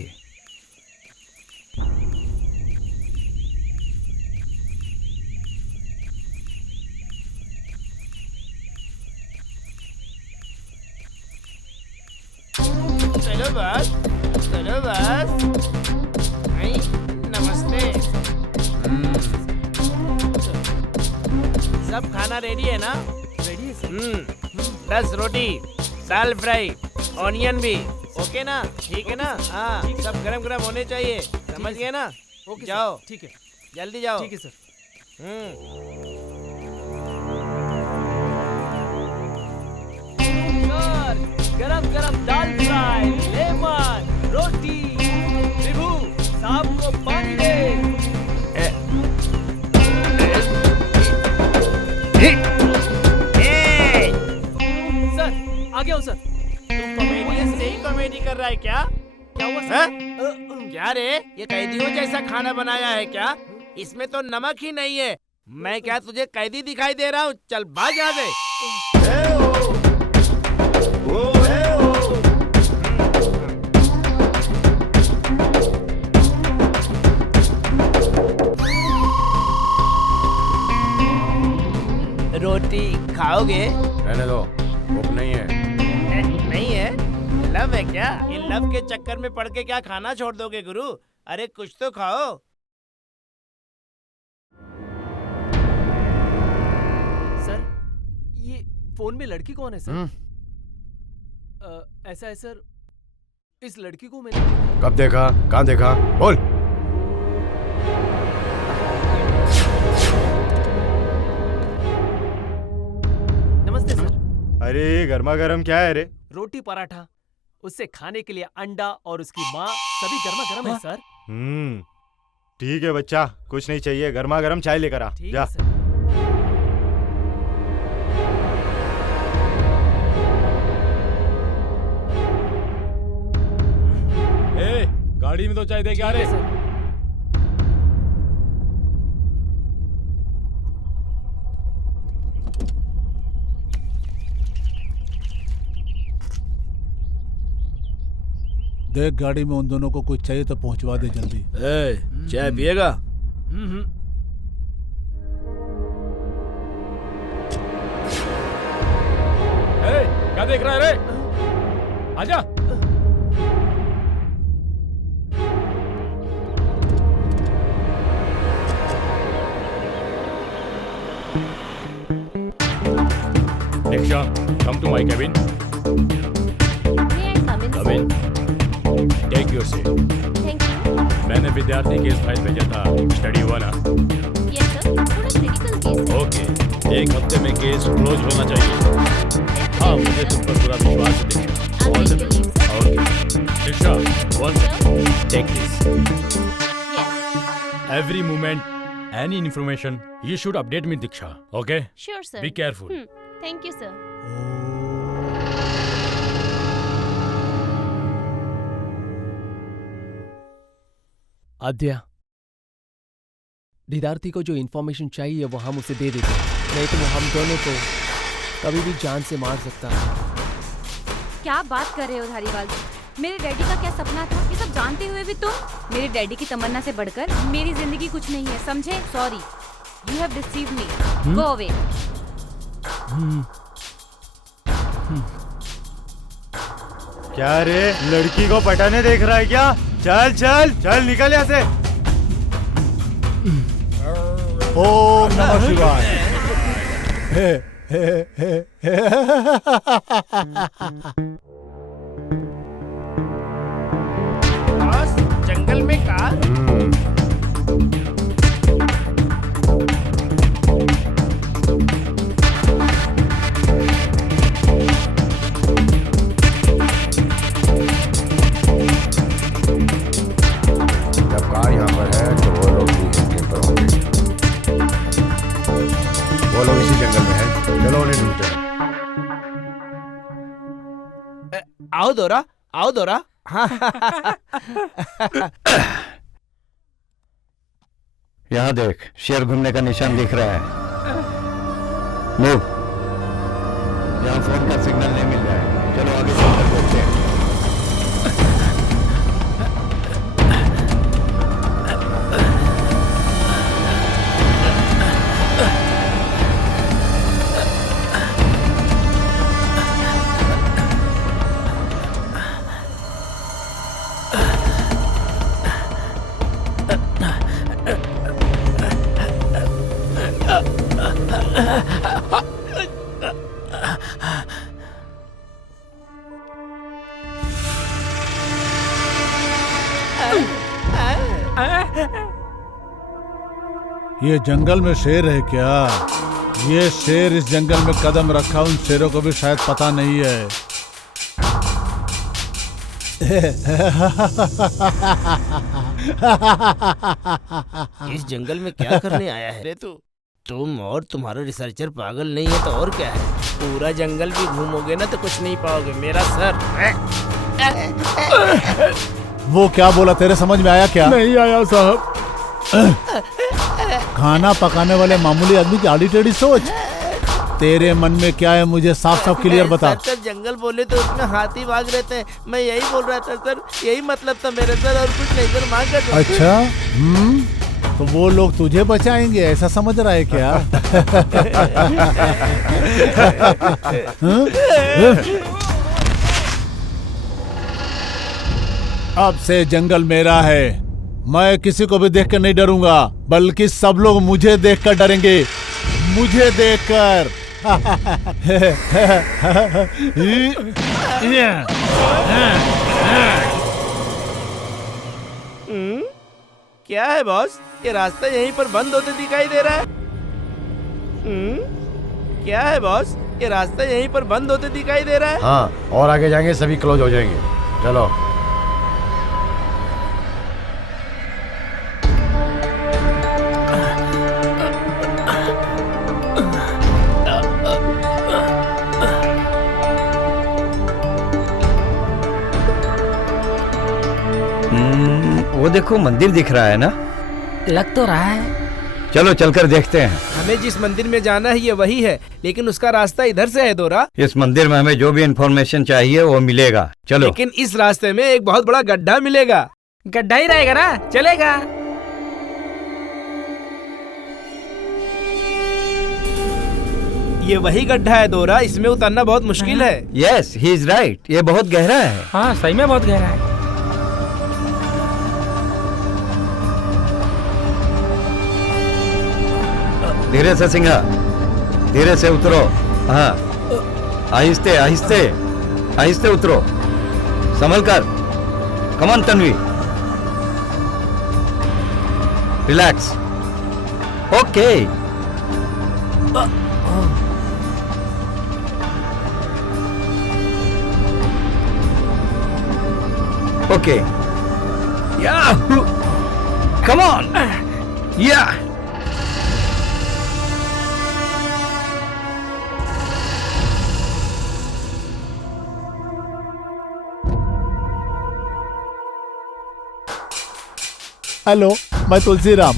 चलो बस, चलो बस। नहीं, नमस्ते। सब खाना रेडी है ना? रेडी है सर। 10 रोटी, दाल फ्राई, ऑनियन भी, ओके ना? ठीक है ना? हाँ, सब गरम गरम होने चाहिए, समझ गए ना? ओके जाओ। ठीक है, जल्दी जाओ। ठीक है सर। सर, गरम गरम दाल फ्राई, लेमन, रोटी। विभू, साहब को पानी दे। आ गया हूँ सर। तू कॉमेडियन से ही कॉमेडी कर रहा है क्या? क्या हुआ सर? क्या रे, ये कैदियों जैसा खाना बनाया है क्या? इसमें तो नमक ही नहीं है। मैं क्या तुझे कैदी दिखाई दे रहा हूँ? चल भाग यहाँ से। रोटी खाओगे? रहने दो, भूख नहीं है। नहीं है? लव है क्या? ये लव के चक्कर में पड़ के क्या खाना छोड़ दोगे गुरु? अरे कुछ तो खाओ। सर, ये फोन में लड़की कौन है सर? ऐसा है सर, इस लड़की को मैंने कब देखा, कहाँ देखा, बोल। नमस्ते सर। अरे गर्मा गर्म क्या है रे? रोटी पराठा, उससे खाने के लिए अंडा और उसकी माँ, सभी गर्मा गर्म है सर। ठीक है बच्चा, कुछ नहीं चाहिए, गर्मा गर्म चाय लेकर आ। जा। गाड़ी में तो चाय दे के आ रहे। देख गाड़ी में उन दोनों को कुछ चाहिए तो पहुंचवा दे जल्दी। चाय पिएगा? क्या देख रहा है रे? आजा। दीक्षा, come to my cabin. Come in. Take your seat. मैंने विद्यार्थी केस फाइल भेजा था, स्टडी हुआ ना? ओके, एक हफ्ते में केस क्लोज होना चाहिए। हाँ, मुझे तुम पर पूरा विश्वास है दीक्षा। All the best. Okay. Diksha, one second. Take this. Every moment, any information, you should update me, Diksha. Okay? Sure, sir. Be careful. Thank you, sir. आद्या, दीदार्थी को जो इन्फॉर्मेशन चाहिए वो हम उसे दे देते हैं, नहीं तो वो हम दोनों को कभी भी जान से मार सकता है। क्या बात कर रहे हो धारीवाल? मेरे डैडी का क्या सपना था, ये सब जानते हुए भी तुम? मेरे डैडी की तमन्ना से बढ़कर मेरी जिंदगी कुछ नहीं है, समझे? Sorry, you have deceived me, go away. क्या रे, लड़की को पटाने देख रहा है क्या? चल चल चल, निकल यहाँ से। ओम नमः शिवाय। हे हे हे हे। जंगल में कार? जब कार यहाँ पर है तो वो लोग भी कैंप पर होंगे। वो लोग इसी जंगल में हैं, चलो उन्हें ढूंढते हैं। आओ दोरा, आओ दोरा। यहाँ देख, शेर घूमने का निशान दिख रहा है। मूव। यहाँ फोन का सिग्नल नहीं मिल रहा है, चलो आगे चलकर देखते हैं। ये जंगल में शेर है क्या? ये शेर इस जंगल में कदम रखा उन शेरों को भी शायद पता नहीं है। इस जंगल में क्या करने आया है रे तू? तुम और तुम्हारा रिसर्चर पागल नहीं है तो और क्या है? पूरा जंगल भी घूमोगे ना तो कुछ नहीं पाओगे, मेरा सर। वो क्या बोला, तेरे समझ में आया क्या? नहीं आया साहब। खाना पकाने वाले मामूली आदमी की आड़ी टेढ़ी सोच। तेरे मन में क्या है मुझे साफ साफ क्लियर बता। सर जंगल बोले तो उसमें हाथी भाग रहते हैं, मैं यही बोल रहा था सर, यही मतलब था मेरे सर, और कुछ नहीं सर, मांग कर। अच्छा, तो वो लोग तुझे बचाएंगे ऐसा समझ रहा है क्या? अब से जंगल मेरा है, मैं किसी को भी देखकर नहीं डरूंगा, बल्कि सब लोग मुझे देखकर डरेंगे, मुझे देखकर। क्या है बॉस, ये रास्ता यहीं पर बंद होते दिखाई दे रहा है? क्या है बॉस, ये रास्ता यहीं पर बंद होते दिखाई दे रहा है? हाँ, और आगे जाएंगे सभी क्लोज हो जाएंगे, चलो। वो देखो मंदिर दिख रहा है ना? लग तो रहा है। चलो चलकर देखते हैं। हमें जिस मंदिर में जाना है ये वही है, लेकिन उसका रास्ता इधर से है दोरा। इस मंदिर में हमें जो भी इंफॉर्मेशन चाहिए वो मिलेगा, चलो। लेकिन इस रास्ते में एक बहुत बड़ा गड्ढा मिलेगा। गड्ढा ही रहेगा ना, चलेगा। ये वही गड्ढा है दोरा, इसमें उतरना बहुत मुश्किल है। यस, ही इज राइट, ये बहुत गहरा है। हाँ सही में बहुत गहरा है। धीरे से सिंघा, धीरे से उतरो। हाँ आहिस्ते आहिस्ते आहिस्ते उतरो, संभल कर। कमन तन्वी, रिलैक्स। ओके। ओके, या, कम ऑन, या। हेलो, मैं तुलसी राम।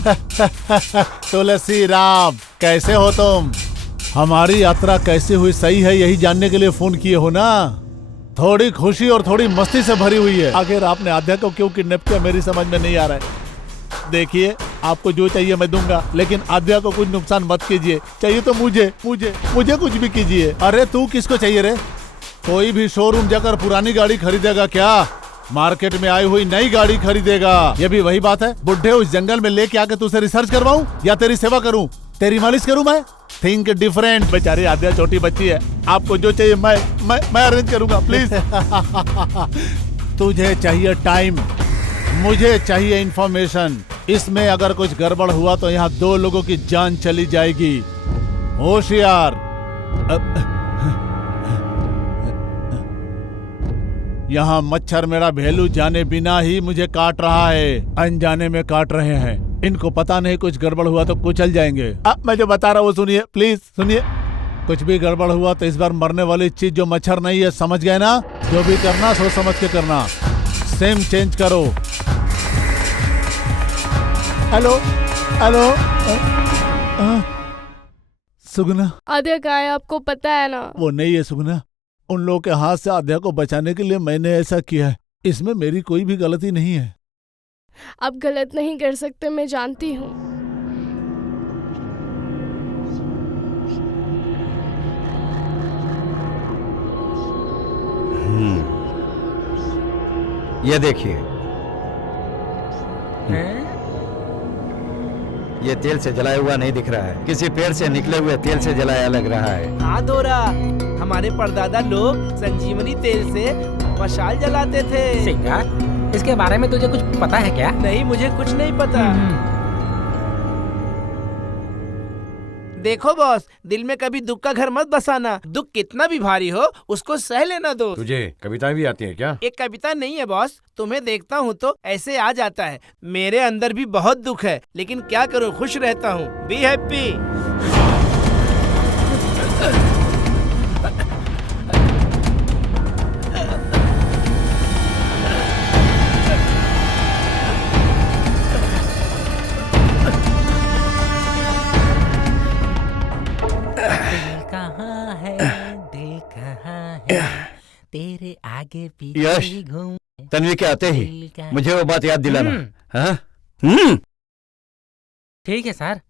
तुलसी राम, कैसे हो तुम? हमारी यात्रा कैसी हुई सही है यही जानने के लिए फोन किए हो ना? थोड़ी खुशी और थोड़ी मस्ती से भरी हुई है। आखिर आपने आद्या को क्यों किडनैप किया मेरी समझ में नहीं आ रहा है। देखिए, आपको जो चाहिए मैं दूंगा, लेकिन आद्या को कुछ नुकसान मत कीजिए। चाहिए तो मुझे मुझे मुझे कुछ भी कीजिए। अरे तू किसको चाहिए रे? कोई भी शोरूम जाकर पुरानी गाड़ी खरीदेगा क्या? मार्केट में आई हुई नई गाड़ी खरीदेगा। ये भी वही बात है, बुढ़े उस जंगल में लेके आके तुझसे रिसर्च करवाऊं या तेरी सेवा करूं, तेरी मालिश करूं मैं? Think different. बेचारी आद्या छोटी बच्ची है, आपको जो चाहिए मैं अरेंज करूंगा, प्लीज। तुझे चाहिए टाइम, मुझे चाहिए इंफॉर्मेशन। इसमें अगर कुछ गड़बड़ हुआ तो यहाँ 2 लोगों की जान चली जाएगी। होशियार। यहाँ मच्छर मेरा भेलू जाने बिना ही मुझे काट रहा है, अनजाने में काट रहे हैं। इनको पता नहीं कुछ गड़बड़ हुआ तो कुचल जाएंगे। मैं जो बता रहा हूँ वो सुनिए, प्लीज सुनिए। कुछ भी गड़बड़ हुआ तो इस बार मरने वाली चीज जो मच्छर नहीं है, समझ गए ना? जो भी करना सोच समझ के करना। सेम चेंज करो। हेलो हेलो, सुगना। आद्या कहाँ है आपको पता है ना? वो नहीं है सुगना, उन लोगों के हाथ से आद्या को बचाने के लिए मैंने ऐसा किया है। इसमें मेरी कोई भी गलती नहीं है। आप गलत नहीं कर सकते, मैं जानती हूँ। ये देखिए, ये तेल से जलाया हुआ नहीं दिख रहा है, किसी पेड़ से निकले हुए तेल से जलाया लग रहा है। हाँ दोरा, हमारे परदादा लोग संजीवनी तेल से मशाल जलाते थे। सिंगा, इसके बारे में तुझे कुछ पता है क्या? नहीं, मुझे कुछ नहीं पता। देखो बॉस, दिल में कभी दुख का घर मत बसाना। दुख कितना भी भारी हो उसको सह लेना दो। तुझे कविताएं भी आती हैं क्या? एक कविता नहीं है बॉस, तुम्हें देखता हूँ तो ऐसे आ जाता है। मेरे अंदर भी बहुत दुख है, लेकिन क्या करूँ, खुश रहता हूँ। Be happy. तेरे आगे पीछे यश, घूम। तन्वी के आते ही मुझे वो बात याद दिलाना। हाँ? ठीक है सर।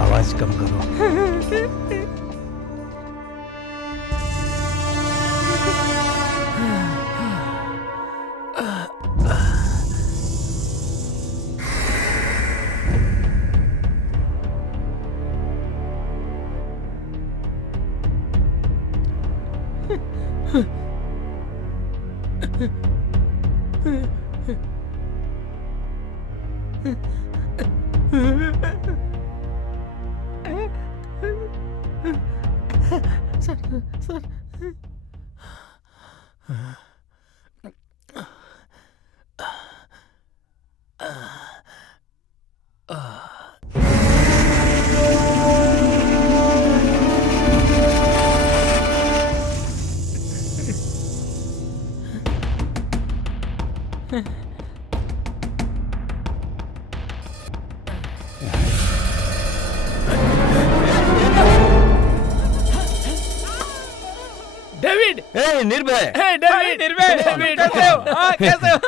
आवाज कम करो। निर्भय। निर्भय कैसे हो? हाँ, कैसे हो?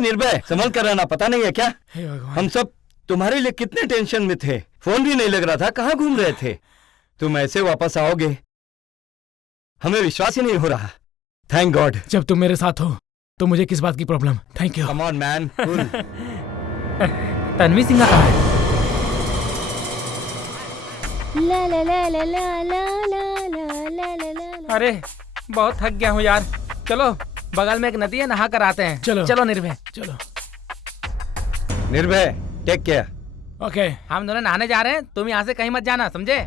निर्भय, संभल कर रहना, पता नहीं है क्या? हम सब तुम्हारे लिए कितने टेंशन में थे, फोन भी नहीं लग रहा था, कहाँ घूम रहे थे। तुम ऐसे वापस आओगे, हमें विश्वास ही नहीं हो रहा। Thank God. जब तुम मेरे साथ हो तो मुझे किस बात की problem. Thank you. Come on man, cool. Tanvi Singh कहाँ है? ला ला ला ला ला ला ला ला ला ला। अरे बहुत थक गया हूँ यार। चलो बगल में एक नदी है, नहा कर आते हैं। चलो चलो निर्भय, चलो। निर्भय, टेक केयर। ओके, हम दोनों नहाने जा रहे हैं, तुम यहाँ से कहीं मत जाना, समझे?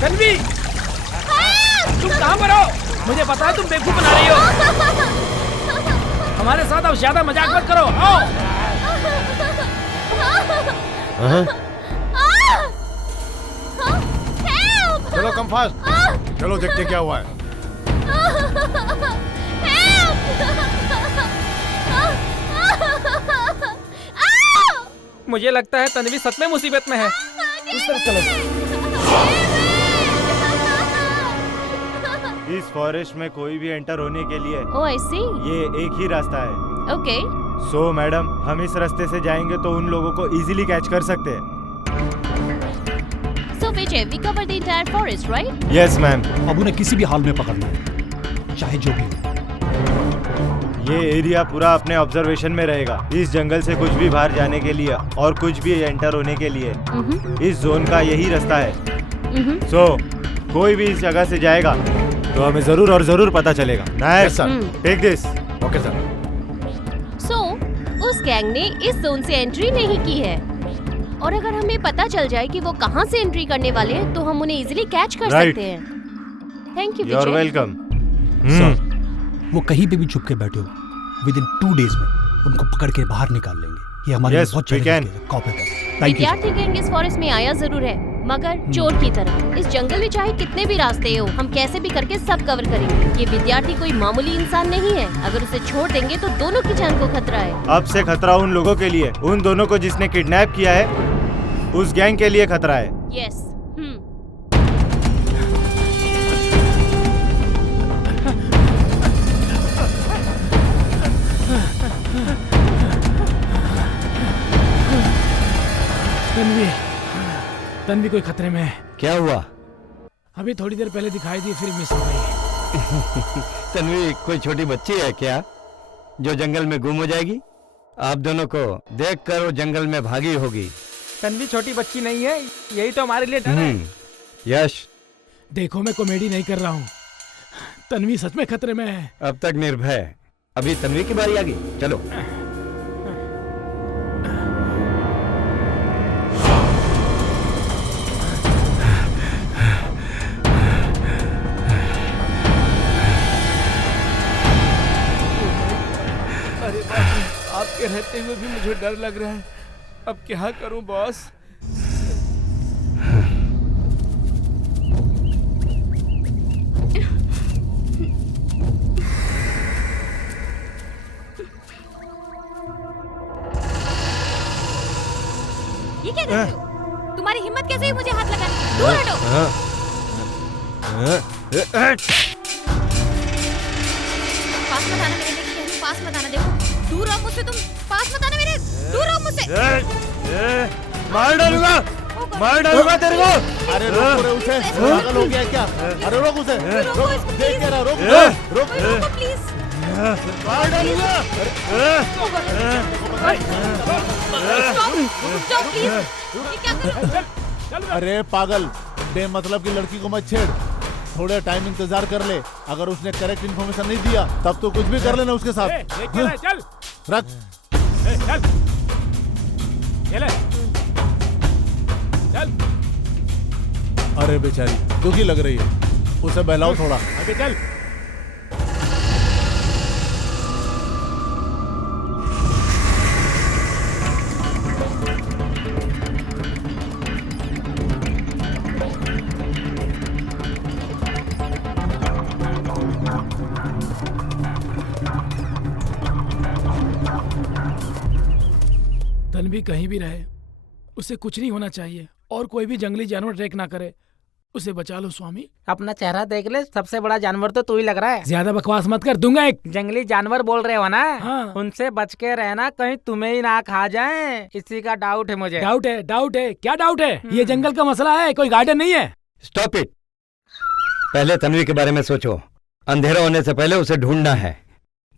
तन्वी, तुम कहाँ पर हो? मुझे पता है तुम बेवकूफ बना रही हो। हमारे साथ अब ज्यादा मजाक मत करो, आओ। चलो कम फास्ट, चलो देखते क्या हुआ है। मुझे लगता है तन्वी सच में मुसीबत में है। इस तरफ चलो। इस फॉरेस्ट में कोई भी एंटर होने के लिए ओह आई सी, ये एक ही रास्ता है। ओके। सो मैडम, हम इस रास्ते से जाएंगे तो उन लोगों को इजीली कैच कर सकते हैं। So Vijay, we covered the entire forest, right? Yes ma'am. अब उन्हें किसी भी हाल में पकड़ लो, चाहे जो भी हो। ये एरिया पूरा अपने ऑब्जर्वेशन में रहेगा। इस जंगल से कुछ भी बाहर जाने के लिए और कुछ भी एंटर होने के लिए इस जोन का यही रास्ता है। सो कोई भी इस जगह से जाएगा तो हमें जरूर और जरूर पता चलेगा। Nice sir, take this. Okay sir. So उस गैंग ने इस जोन से एंट्री नहीं की है, और अगर हमें पता चल जाए कि वो कहाँ से एंट्री करने वाले हैं तो हम उन्हें इजीली कैच कर सकते हैं। Thank you Vijay. You are welcome. Sir, वो कहीं पे भी छुप के बैठे हो, विदिन 2 days में उनको पकड़ के बाहर निकाल लेंगे। ये हमारे लिए बहुत चैलेंजिंग है। विद्यार्थी गैंग इस फॉरेस्ट में आया जरूर है, मगर चोर की तरह। इस जंगल में चाहे कितने भी रास्ते हो, हम कैसे भी करके सब कवर करेंगे। ये विद्यार्थी कोई मामूली इंसान नहीं है, अगर उसे छोड़ देंगे तो दोनों की जान को खतरा है। अब से खतरा उन लोगों के लिए, उन दोनों को जिसने किडनैप किया है, उस गैंग के लिए खतरा है। यस। तन्वी कोई खतरे में है। क्या हुआ? अभी थोड़ी देर पहले दिखाई दी, फिर मिस हो गई। तन्वी कोई छोटी बच्ची है क्या जो जंगल में गुम हो जाएगी? आप दोनों को देखकर वो जंगल में भागी होगी। तन्वी छोटी बच्ची नहीं है, यही तो हमारे लिए डर है। यश, देखो मैं कॉमेडी नहीं कर रहा हूँ, तन्वी सच में खतरे में है। अब तक निर्भय, अभी तन्वी की बारी आ गई। चलो। आपके रहते हुए भी मुझे डर लग रहा है, अब क्या करूं बॉस? पास मत आना मेरे, देखो पास मत आना, देखो दूर रहो मुझसे, तुम पास मत आना मेरे, दूर रहो मुझसे। मार डालूंगा, मार डालूंगा तेरे को। अरे रोक रे उसे, पागल हो गया क्या? अरे रोक उसे, रोक, देख क्या रहा, रोक प्लीज। मार डालूंगा। अरे पागल, बेमतलब की लड़की को मत छेड़, थोड़ा टाइम इंतजार कर ले। अगर उसने करेक्ट इन्फॉर्मेशन नहीं दिया तब तो कुछ भी कर लेना उसके साथ। चल रख, चल चल चल। अरे बेचारी दुखी लग रही है, उसे बहलाओ थोड़ा। आगे चल। तन्वी कहीं भी रहे, उसे कुछ नहीं होना चाहिए और कोई भी जंगली जानवर ट्रैक ना करे। उसे बचा लो स्वामी। अपना चेहरा देख ले, सबसे बड़ा जानवर तो तू ही लग रहा है। ज्यादा बकवास मत कर, दूंगा एक। जंगली जानवर बोल रहे हो ना? हाँ। उनसे बच के रहना, कहीं तुम्हें ही ना खा जाए, इसी का डाउट है मुझे। डाउट है? डाउट है? क्या डाउट है? ये जंगल का मसला है, कोई गार्डन नहीं है। Stop it. पहले तन्वी के बारे में सोचो। अंधेरा होने से पहले उसे ढूंढना है,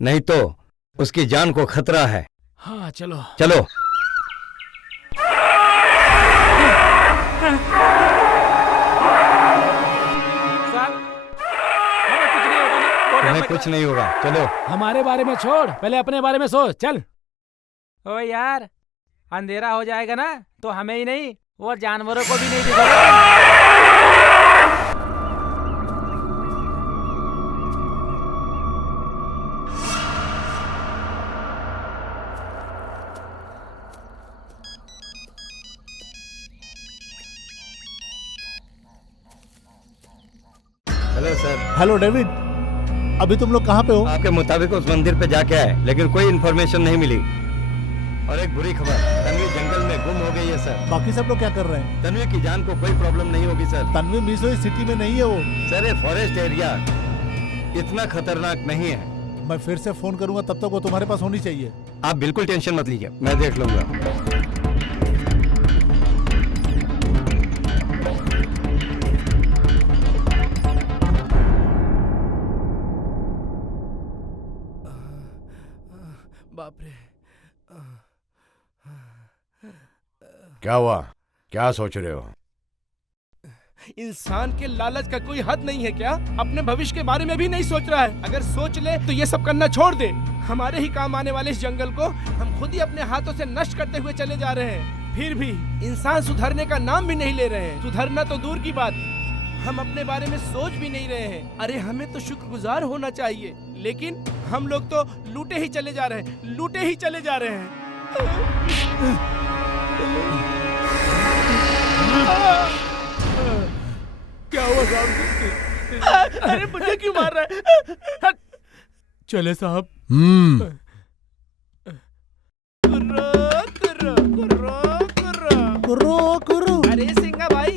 नहीं तो उसकी जान को खतरा है। हाँ चलो चलो। तुम्हें कुछ नहीं होगा, चलो। हमारे बारे में छोड़, पहले अपने बारे में सोच, चल। ओ यार, अंधेरा हो जाएगा ना तो हमें ही नहीं, वो जानवरों को भी नहीं दिखेगा। Hello sir. हेलो डेविड, अभी तुम लोग कहाँ पे हो? आपके मुताबिक उस मंदिर पे जाके आए, लेकिन कोई इन्फॉर्मेशन नहीं मिली। और एक बुरी खबर, तन्वी जंगल में गुम हो गई है सर। बाकी सब लोग क्या कर रहे हैं? तन्वी की जान को कोई प्रॉब्लम नहीं होगी सर। तन्वी मिस हुई सिटी में नहीं है वो। सर ये फॉरेस्ट एरिया इतना खतरनाक नहीं है। मैं फिर से फोन करूंगा, तब तक वो तुम्हारे पास होनी चाहिए। आप बिल्कुल टेंशन मत लीजिए, मैं देख लूंगा। बाप रे। क्या हुआ? क्या सोच रहे हो? इंसान के लालच का कोई हद नहीं है क्या? अपने भविष्य के बारे में भी नहीं सोच रहा है। अगर सोच ले तो ये सब करना छोड़ दे। हमारे ही काम आने वाले इस जंगल को हम खुद ही अपने हाथों से नष्ट करते हुए चले जा रहे हैं। फिर भी इंसान सुधरने का नाम भी नहीं ले रहे हैं। सुधरना तो दूर की बात, हम अपने बारे में सोच भी नहीं रहे हैं। अरे हमें तो शुक्रगुजार होना चाहिए, लेकिन हम लोग तो लूटे ही चले जा रहे हैं, लूटे ही चले जा रहे हैं। क्या हुआ साहब? अरे मुझे क्यों मार रहा है? चले साहब। अरे सिंगा भाई,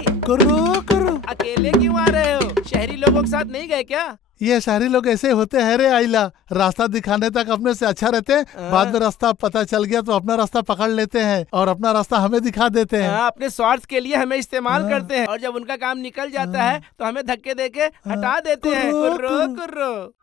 अकेले क्यों आ रहे हो? शहरी लोगों के साथ नहीं गए क्या? ये शहरी लोग ऐसे होते हैं रे आइला, रास्ता दिखाने तक अपने से अच्छा रहते हैं, बाद में रास्ता पता चल गया तो अपना रास्ता पकड़ लेते हैं और अपना रास्ता हमें दिखा देते हैं। अपने स्वार्थ के लिए हमें इस्तेमाल करते हैं और जब उनका काम निकल जाता है तो हमें धक्के देके हटा देते हैं। कुर्रो कुर्रो।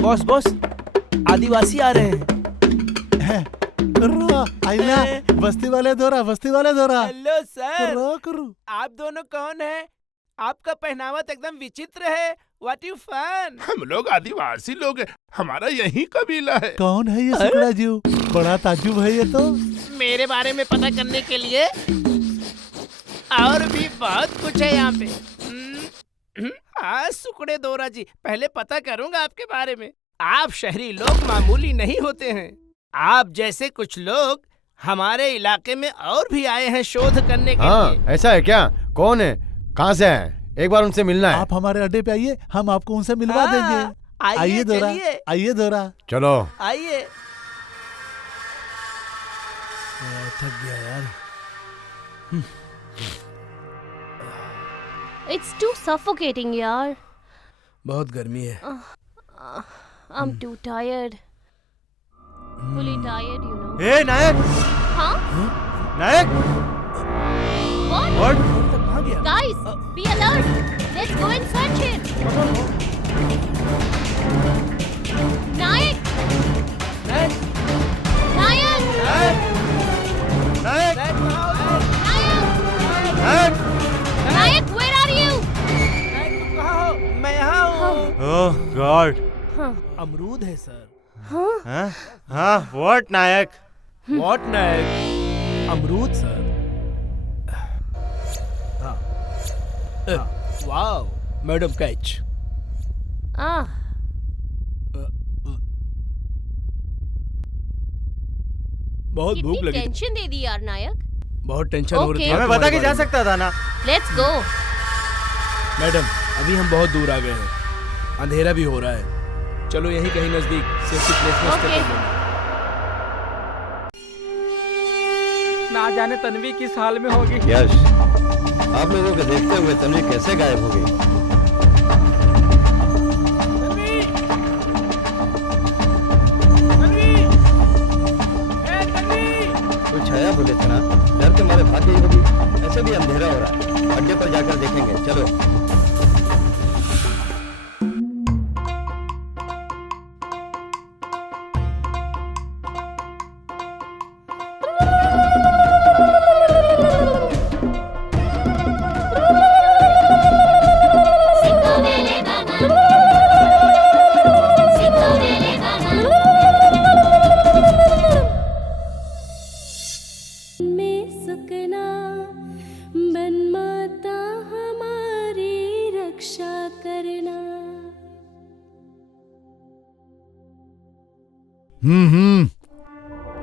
बॉस बॉस, आदिवासी आ रहे हैं। आइला, बस्ती वाले दौरा, बस्ती वाले दौरा। हेलो सर, आप दोनों कौन हैं? आपका पहनावा तो एकदम विचित्र है। What you fun? हम लोग आदिवासी लोग हैं, हमारा यही कबीला है। कौन है ये सुकड़ा जीव? बड़ा ताज्जुब है ये तो। मेरे बारे में पता करने के लिए और भी बहुत कुछ है यहाँ पे। सुकड़े दोरा जी, पहले पता करूंगा आपके बारे में। आप शहरी लोग मामूली नहीं होते हैं। आप जैसे कुछ लोग हमारे इलाके में और भी आए हैं शोध करने के लिए। ऐसा है क्या? कौन है? कहाँ से है? एक बार उनसे मिलना है। आप हमारे अड्डे पे आइए, हम आपको उनसे मिलवा देंगे। आइए दोरा, आइए दोरा, चलो आइए। थक गया यार। It's too suffocating, यार। बहुत गर्मी है। I'm too tired. Fully tired, you know. ए नायक! हाँ? नायक! What? Guys, be alert. Let's go and search it. Nayak! Nayak! Nayak! Nayak! Nayak! Nayak, where are you? मैं यहाँ हूँ। ओह गॉड! अमरूद है सर। हाँ? हाँ, व्हाट नायक? व्हाट नायक? अमरूद सर। Wow, madam catch. बहुत भूख लगी। टेंशन दे दी यार नायक। बहुत टेंशन हो रही थी। हमें बता के जा सकता था ना। Let's go. मैडम, अभी हम बहुत दूर आ गए हैं। अंधेरा भी हो रहा है। चलो यहीं कहीं नजदीक सेफ्टी प्लेस में स्टे कर लेंगे। ना जाने तन्वी किस हाल में होगी। यश, आप लोगों को देखते हुए तन्वी कैसे गायब हो गई? कोई छाया बोले थे ना, डर के मारे भाग गई होगी। ऐसे भी अंधेरा हो रहा है, अड्डे पर जाकर देखेंगे। चलो।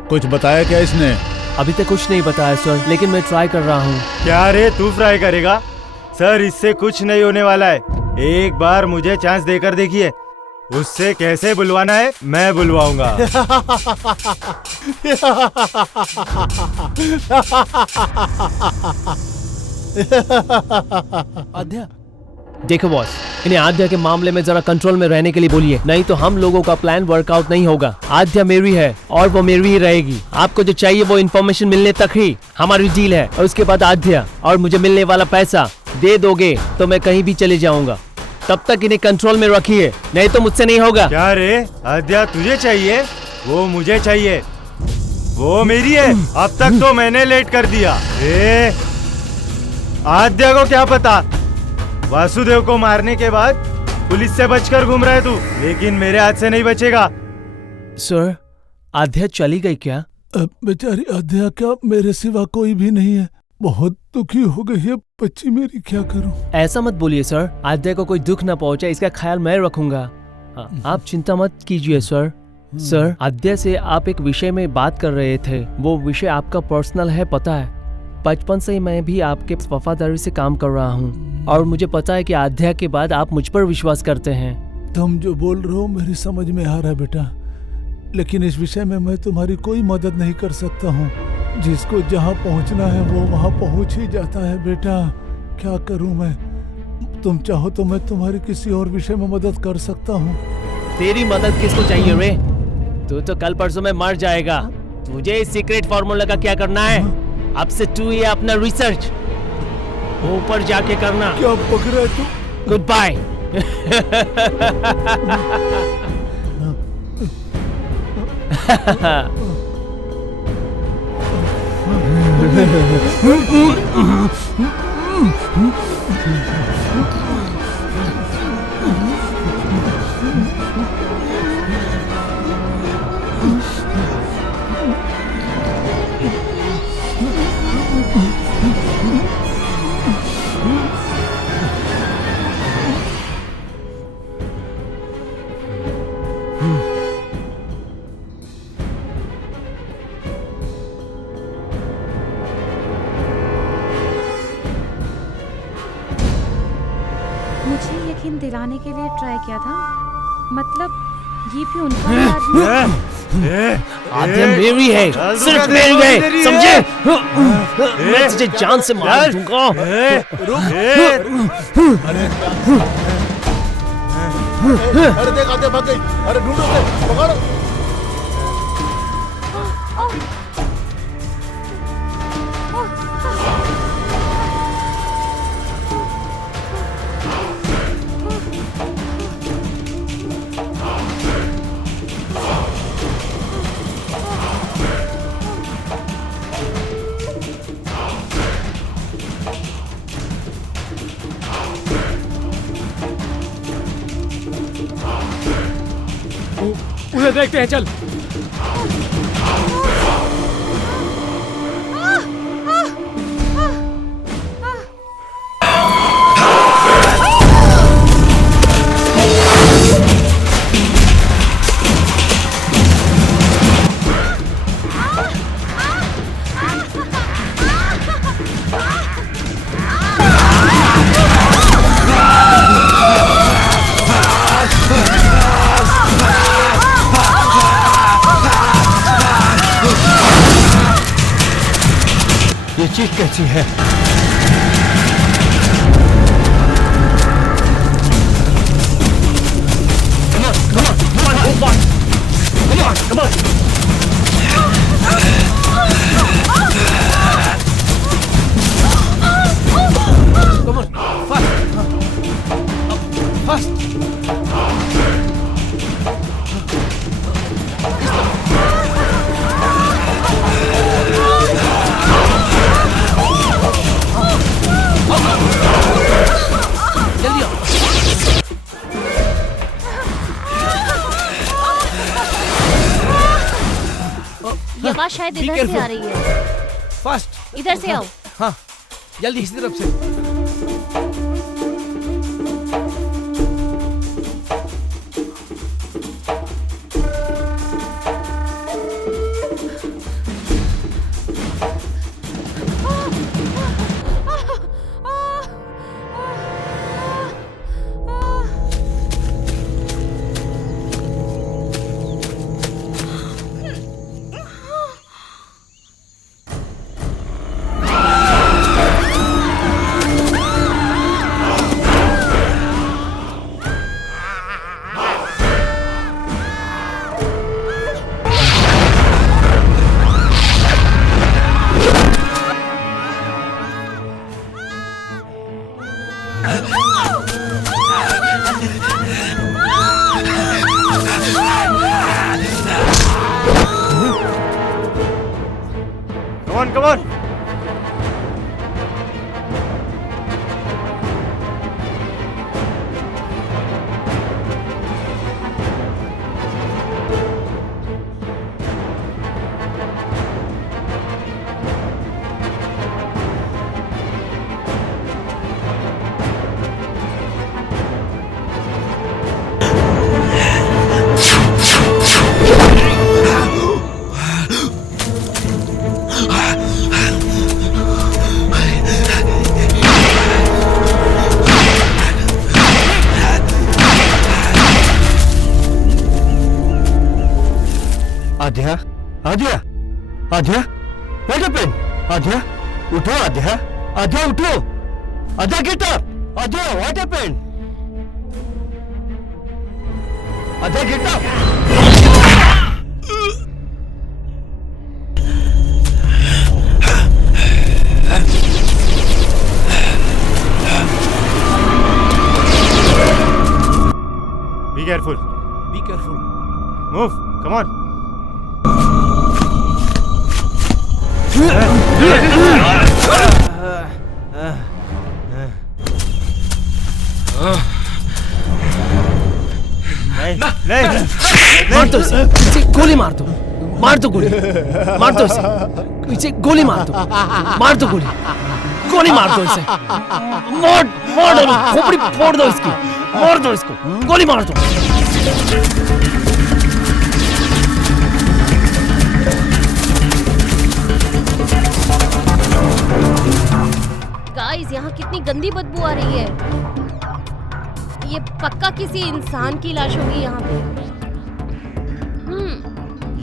कुछ बताया क्या इसने? अभी तक कुछ नहीं बताया सर, लेकिन मैं ट्राई कर रहा हूँ। क्या रे, तू ट्राई करेगा? सर, इससे कुछ नहीं होने वाला है। एक बार मुझे चांस देकर देखिए। उससे कैसे बुलवाना है मैं बुलवाऊंगा। आद्या, देखो बॉस, इन्हें आद्या के मामले में जरा कंट्रोल में रहने के लिए बोलिए, नहीं तो हम लोगों का प्लान वर्कआउट नहीं होगा। आद्या मेरी है और वो मेरी ही रहेगी। आपको जो चाहिए वो इन्फॉर्मेशन मिलने तक ही हमारी डील है, और उसके बाद आद्या और मुझे मिलने वाला पैसा दे दोगे तो मैं कहीं भी चले जाऊंगा। तब तक इन्हें कंट्रोल में रखिए, नहीं तो मुझसे नहीं होगा। क्या रे, आद्या तुझे चाहिए? वो मुझे चाहिए। वो मेरी है। अब तक तो मैंने लेट कर दिया। आद्या को क्या पता, वासुदेव को मारने के बाद पुलिस से बचकर घूम रहा है तू, लेकिन मेरे हाथ से नहीं बचेगा। सर, आद्या चली गई क्या? बेचारी आद्या क्या, मेरे सिवा कोई भी नहीं है। बहुत दुखी हो गई है बच्ची मेरी, क्या करूं? ऐसा मत बोलिए सर, आद्या को कोई दुख न पहुंचे इसका ख्याल मैं रखूंगा। आप चिंता मत कीजिए सर। सर, आद्या से आप एक विषय में बात कर रहे थे, वो विषय आपका पर्सनल है, पता है। बचपन से मैं भी आपके वफादारी से काम कर रहा हूँ, और मुझे पता है कि आद्या के बाद आप मुझ पर विश्वास करते हैं। तुम जो बोल रहे हो मेरी समझ में आ रहा है बेटा, लेकिन इस विषय में मैं तुम्हारी कोई मदद नहीं कर सकता हूँ। जिसको जहाँ पहुँचना है वो वहाँ पहुँच ही जाता है बेटा, क्या करूँ मैं? तुम चाहो तो मैं तुम्हारी किसी और विषय में मदद कर सकता हूँ। तेरी मदद किसको चाहिए रे? तू तो कल परसों में मर जाएगा। तुझे इस सीक्रेट फार्मूला का क्या करना है? अब से तू ये अपना रिसर्च ऊपर जाके करना। क्या पक रहा है तू? Good bye. मुझे यकीन दिलाने के लिए ट्राई किया था, मतलब ये भी उनका आद्या मेरी है, सिर्फ मेरी है, समझे? मैं तुझे जान से मार दूंगा। अरे देख आद्या भाग गई। अरे ढूंढो उसे, पकड़ो। उन्हें देखते हैं, चल। ये चीज कैसी है? ये आवाज शायद इधर से आ रही है। फास्ट, इधर से आओ। हाँ, जल्दी इसी तरफ से। Come on. Adya, Adya, Adya, what happened? आद्या, उठो आद्या, आद्या उठो, आद्या get up, Adya what happened? Adya get up. Be careful. Be careful. Move. Come on. मार दो इसे, गोली मार दो, मार दो गोली, मार दो इसे गोली मार दो, मार दो गोली, गोली मार दो इसे, मार दो, खोपड़ी फोड़ दो इसकी, मार दो इसको, गोली मार दो। गंदी बदबू आ रही है। ये पक्का किसी इंसान की लाश होगी यहाँ पे।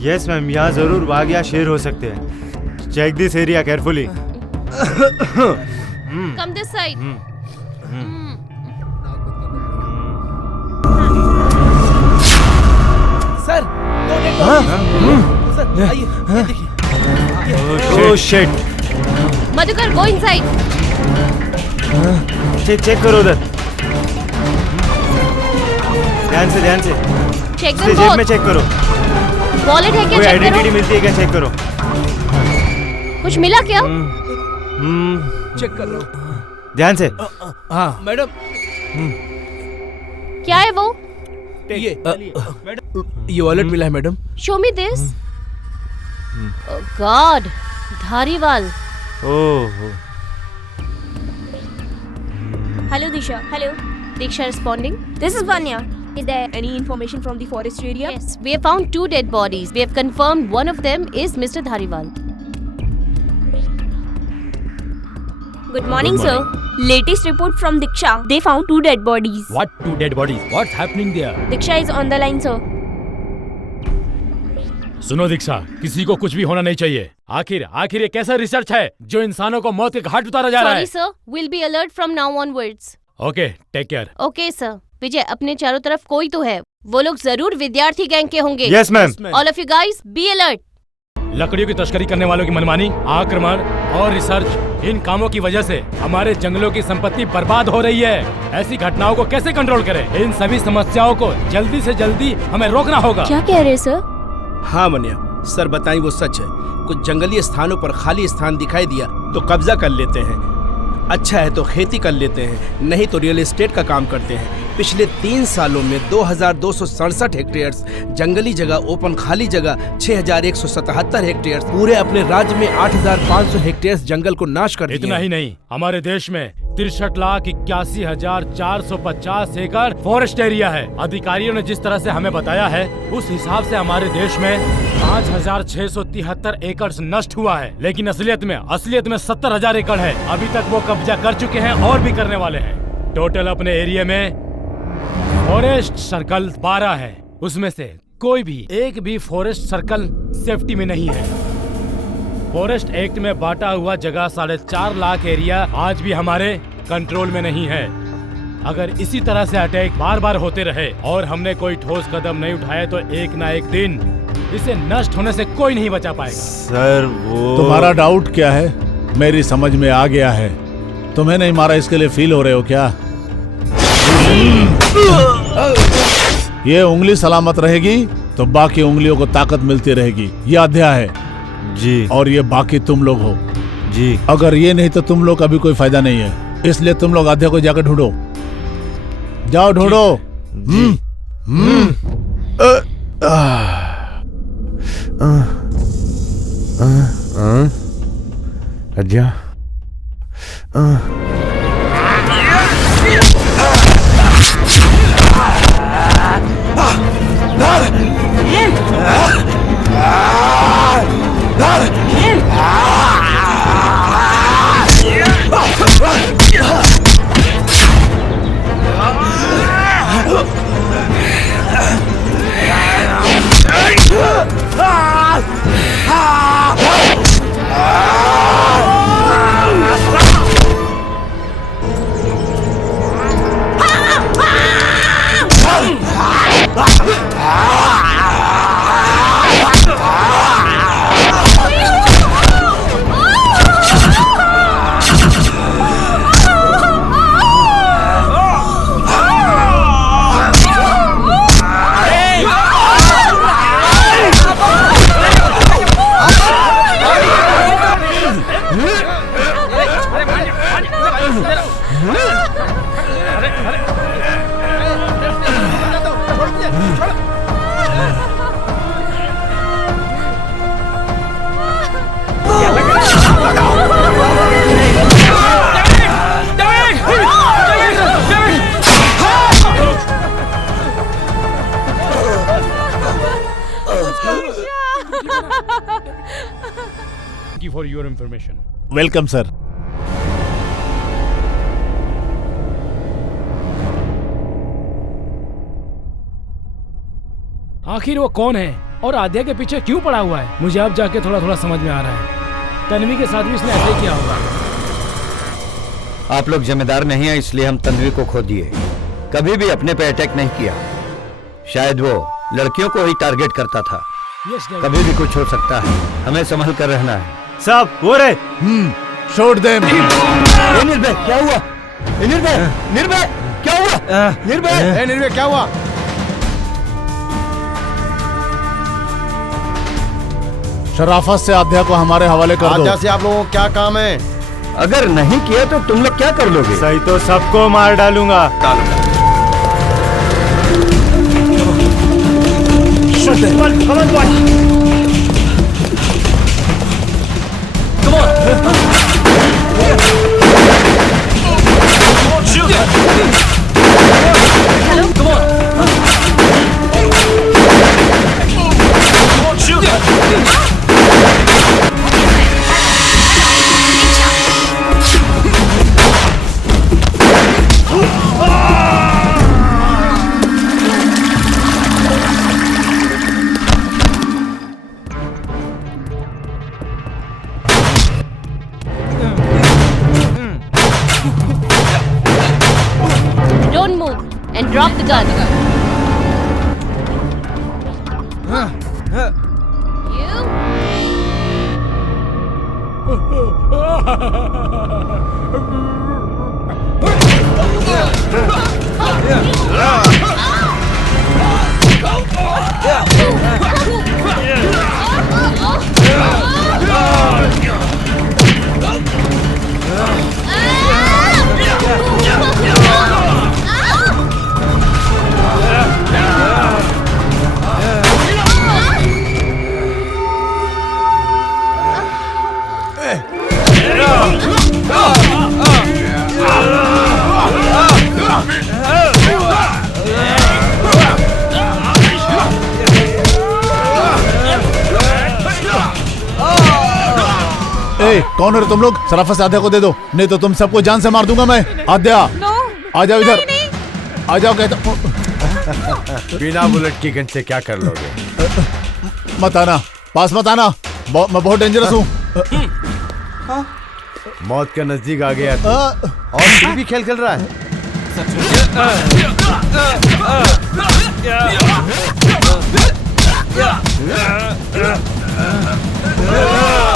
यस मैम, यहाँ जरूर बाघ या शेर हो सकते हैं। Check this area carefully. Come this side. Sir, sir आइए, ये देखिए। Oh shit. Madhukar go inside. Check करो उधर, ध्यान से ध्यान से। चेक इसके जेब में चेक करो। वॉलेट है क्या? कोई चेक आइडेंटिटी करो। मिलती है क्या? चेक करो। कुछ मिला क्या? चेक कर रहा हूँ। ध्यान से। हाँ मैडम। क्या है वो? ये वॉलेट मिला है madam. Show me this. God, Dhariwal. Oh. Hello Disha. Hello. Diksha responding. This is Vanya. Is there any information from the forest area? Yes, we have found 2 dead bodies. We have confirmed one of them is Mr. Dhariwal. Good morning, sir. Latest report from Diksha. They found 2 dead bodies. What 2 dead bodies? What's happening there? Diksha is on the line, sir. सुनो दीक्षा, किसी को कुछ भी होना नहीं चाहिए। आखिर ये कैसा रिसर्च है जो इंसानों को मौत के घाट उतारा जा रहा है? Sorry, sir. We'll be alert from now onwards. Okay, take care. Okay, sir. विजय, अपने चारों तरफ कोई तो है। वो लोग जरूर विद्यार्थी गैंग के होंगे। Yes, ma'am. All of you guys, be alert. लकड़ियों की तस्करी करने वालों की मनमानी, आक्रमण और रिसर्च, इन कामों की वजह से हमारे जंगलों की संपत्ति बर्बाद हो रही है। ऐसी घटनाओं को कैसे कंट्रोल करें? इन सभी समस्याओं को जल्दी से जल्दी हमें रोकना होगा। क्या कह रहे सर? हाँ मनिया, सर बताएं वो सच है। कुछ जंगली स्थानों पर खाली स्थान दिखाई दिया तो कब्जा कर लेते हैं। अच्छा है तो खेती कर लेते हैं, नहीं तो रियल एस्टेट का काम करते हैं। पिछले 3 सालों में 2267 हेक्टेयर्स जंगली जगह, ओपन खाली जगह 6177 हेक्टेयर्स, पूरे अपने राज्य में 8500 हेक्टेयर्स जंगल को नाश कर दिया। इतना ही नहीं, हमारे देश में 63,81,450 एकड़ फॉरेस्ट एरिया है। अधिकारियों ने जिस तरह से हमें बताया है, उस हिसाब से हमारे देश में 5,673 एकड़ नष्ट हुआ है, लेकिन असलियत में 70,000 एकड़ है। अभी तक वो कब्जा कर चुके हैं और भी करने वाले हैं। टोटल अपने एरिया में फॉरेस्ट सर्कल 12 है, उसमें से कोई भी एक भी फॉरेस्ट सर्कल सेफ्टी में नहीं है। फॉरेस्ट एक्ट में बांटा हुआ जगह 4.5 लाख एरिया आज भी हमारे कंट्रोल में नहीं है। अगर इसी तरह से अटैक बार बार होते रहे और हमने कोई ठोस कदम नहीं उठाए तो एक ना एक दिन इसे नष्ट होने से कोई नहीं बचा पाएगा। सर वो तुम्हारा डाउट क्या है? मेरी समझ में आ गया है। तुम्हें नहीं मारा इसके लिए फील हो रहे हो क्या? ये उंगली सलामत रहेगी तो बाकी उंगलियों को ताकत मिलती रहेगी। ये अध्याय है जी, और ये बाकी तुम लोग हो जी। अगर ये नहीं तो तुम लोग का भी कोई फायदा नहीं है, इसलिए तुम लोग अध्याय को जाकर ढूंढो। जाओ ढूंढो। अध्याय Thank you for your information. Welcome sir. आखिर वो कौन है और आद्या के पीछे क्यों पड़ा हुआ है? मुझे अब जाके थोड़ा थोड़ा समझ में आ रहा है। तन्वी के साथ भी इसने ऐसा ही किया होगा। आप लोग जिम्मेदार नहीं है, इसलिए हम तन्वी को खो दिए। कभी भी अपने पे अटैक नहीं किया। शायद वो लड़कियों को ही टारगेट करता था। कभी भी कुछ हो सकता है, हमें संभल कर रहना है। सब वो रे। छोड़ दे। निर्भय क्या हुआ? निर्भय, निर्भय क्या हुआ? निर्भय, निर्भय क्या हुआ? शराफत से आद्या को हमारे हवाले कर दो। आद्या से आप लोगों को क्या काम है? अगर नहीं किया तो तुम लोग क्या कर लोगे? सही तो सबको मार डालूंगा। Don't move and drop the gun. You? कौन हो तुम लोग? शराफत से आद्या को दे दो, नहीं तो तुम सबको जान से मार दूंगा मैं। आद्या आ जाओ इधर, आ जाओ कहता। बिना बुलेट की गन से क्या कर लोगे? मत आना, पास मत आना, मैं बहुत डेंजरस हूँ। मौत के नजदीक आ गया और फिर भी खेल रहा है।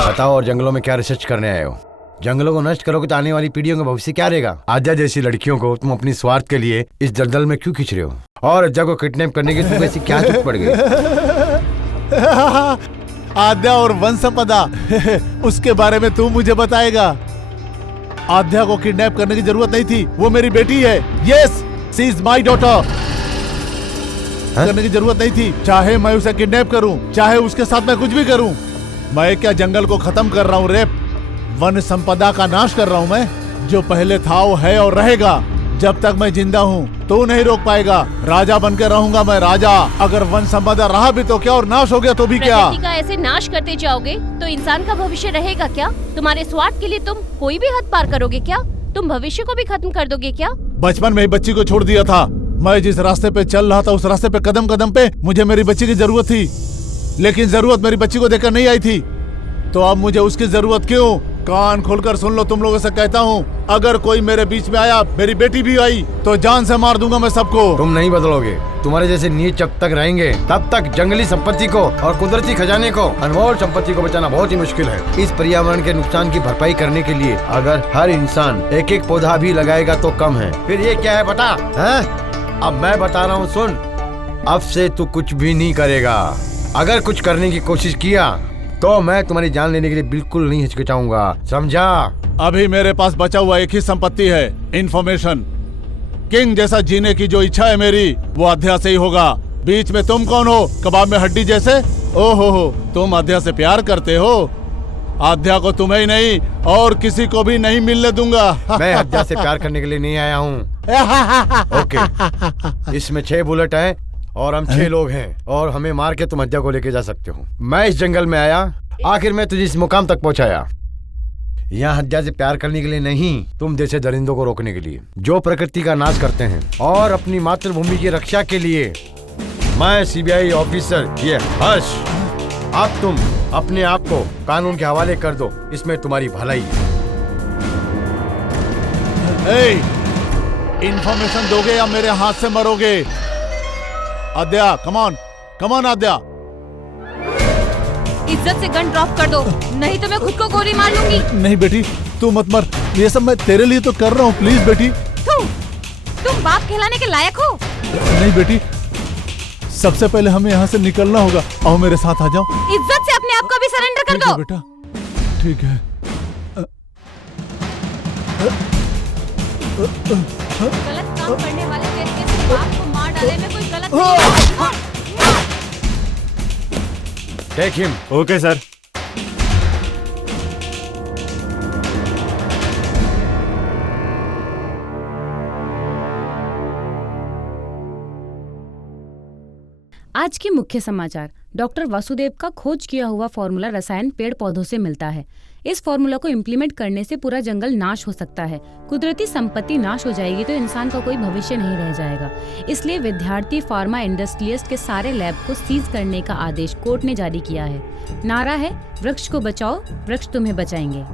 बताओ, और जंगलों में क्या रिसर्च करने आए हो? जंगलों को नष्ट करोगे तो आने वाली पीढ़ियों का भविष्य क्या रहेगा? आद्या जैसी लड़कियों को तुम अपनी स्वार्थ के लिए इस दलदल में क्यों खींच रहे हो? और आद्या को किडनैप करने की तुम ऐसी क्या चूक पड़ गई? आद्या और वन संपदा उसके बारे में तू मुझे बताएगा। आद्या को किडनैप करने की जरूरत नहीं थी, वो मेरी बेटी है। Yes, she is my daughter. करने की जरूरत नहीं थी। चाहे मैं उसे किडनैप करूं, चाहे उसके साथ मैं कुछ भी करूं। मैं क्या जंगल को खत्म कर रहा हूं? रेप, वन संपदा का नाश कर रहा हूं मैं। जो पहले था वो है और रहेगा। जब तक मैं जिंदा हूँ तो नहीं रोक पाएगा। राजा बनकर रहूंगा मैं, राजा। अगर वन संपदा रहा भी तो क्या, और नाश हो गया तो भी क्या? प्रकृति का ऐसे नाश करते जाओगे तो इंसान का भविष्य रहेगा क्या? तुम्हारे स्वार्थ के लिए तुम कोई भी हद पार करोगे क्या? तुम भविष्य को भी खत्म कर दोगे क्या? बचपन में ही बच्ची को छोड़ दिया था। मैं जिस रास्ते पे चल रहा था उस रास्ते पे कदम कदम पे मुझे मेरी बच्ची की जरूरत थी, लेकिन जरूरत मेरी बच्ची को देखकर नहीं आई थी। तो अब मुझे उसकी जरूरत क्यों? कान खोलकर सुन लो, तुम लोगों से कहता हूँ, अगर कोई मेरे बीच में आया, मेरी बेटी भी आई, तो जान से मार दूंगा मैं सबको। तुम नहीं बदलोगे। तुम्हारे जैसे नीच जब तक रहेंगे तब तक जंगली संपत्ति को और कुदरती खजाने को, अनमोल संपत्ति को बचाना बहुत ही मुश्किल है। इस पर्यावरण के नुकसान की भरपाई करने के लिए अगर हर इंसान एक एक पौधा भी लगाएगा तो कम है। फिर ये क्या है बता? है? अब मैं बता रहा हूँ, सुन। अब से तू कुछ भी नहीं करेगा। अगर कुछ करने की कोशिश किया तो मैं तुम्हारी जान लेने के लिए बिल्कुल नहीं हिचकिचाऊंगा, समझा? अभी मेरे पास बचा हुआ एक ही संपत्ति है, इंफॉर्मेशन। किंग जैसा जीने की जो इच्छा है मेरी, वो आद्या से ही होगा। बीच में तुम कौन हो? कबाब में हड्डी जैसे? ओहो, तुम आद्या से प्यार करते हो? आद्या को तुम्हें ही नहीं और किसी को भी नहीं मिलने दूंगा। मैं आद्या से प्यार करने के लिए नहीं आया हूँ। ओके, इसमें 6 बुलेट है और हम 6 लोग हैं और हमें मार के तुम हत्या को लेके जा सकते हो। मैं इस जंगल में आया, आखिर मैं तुझे इस मुकाम तक पहुंचाया। यहाँ हत्या से प्यार करने के लिए नहीं, तुम जैसे दरिंदों को रोकने के लिए, जो प्रकृति का नाश करते हैं और अपनी मातृभूमि की रक्षा के लिए मैं सीबीआई ऑफिसर ये हर्ष, अब तुम अपने आप को कानून के हवाले कर दो, इसमें तुम्हारी भलाई है। इंफॉर्मेशन दोगे या मेरे हाथ से मरोगे? आद्या, कम ऑन आद्या। इज्जत से गन ड्रॉप कर दो, नहीं तो मैं खुद को गोली मार लूंगी। नहीं बेटी, तू मत मर, ये सब मैं तेरे लिए तो कर रहा हूँ, प्लीज बेटी। तुम बाप कहलाने के लायक हो? नहीं बेटी, सबसे पहले हमें यहाँ से निकलना होगा। आओ मेरे साथ आ जाओ। इज्जत से अपने आप को भी सरेंडर कर दो। बेटा ठीक है। गलत काम करने वाले तेरे जैसे बाप को मार डाले में कोई गलत नहीं है। Take him. Okay sir. आज के मुख्य समाचार। डॉक्टर वासुदेव का खोज किया हुआ फॉर्मूला रसायन पेड़ पौधों से मिलता है। इस फॉर्मूला को इम्प्लीमेंट करने से पूरा जंगल नाश हो सकता है। कुदरती संपत्ति नाश हो जाएगी तो इंसान का कोई भविष्य नहीं रह जाएगा। इसलिए विद्यार्थी फार्मा इंडस्ट्रियलिस्ट के सारे लैब को सीज करने का आदेश कोर्ट ने जारी किया है। नारा है, वृक्ष को बचाओ, वृक्ष तुम्हें बचाएंगे।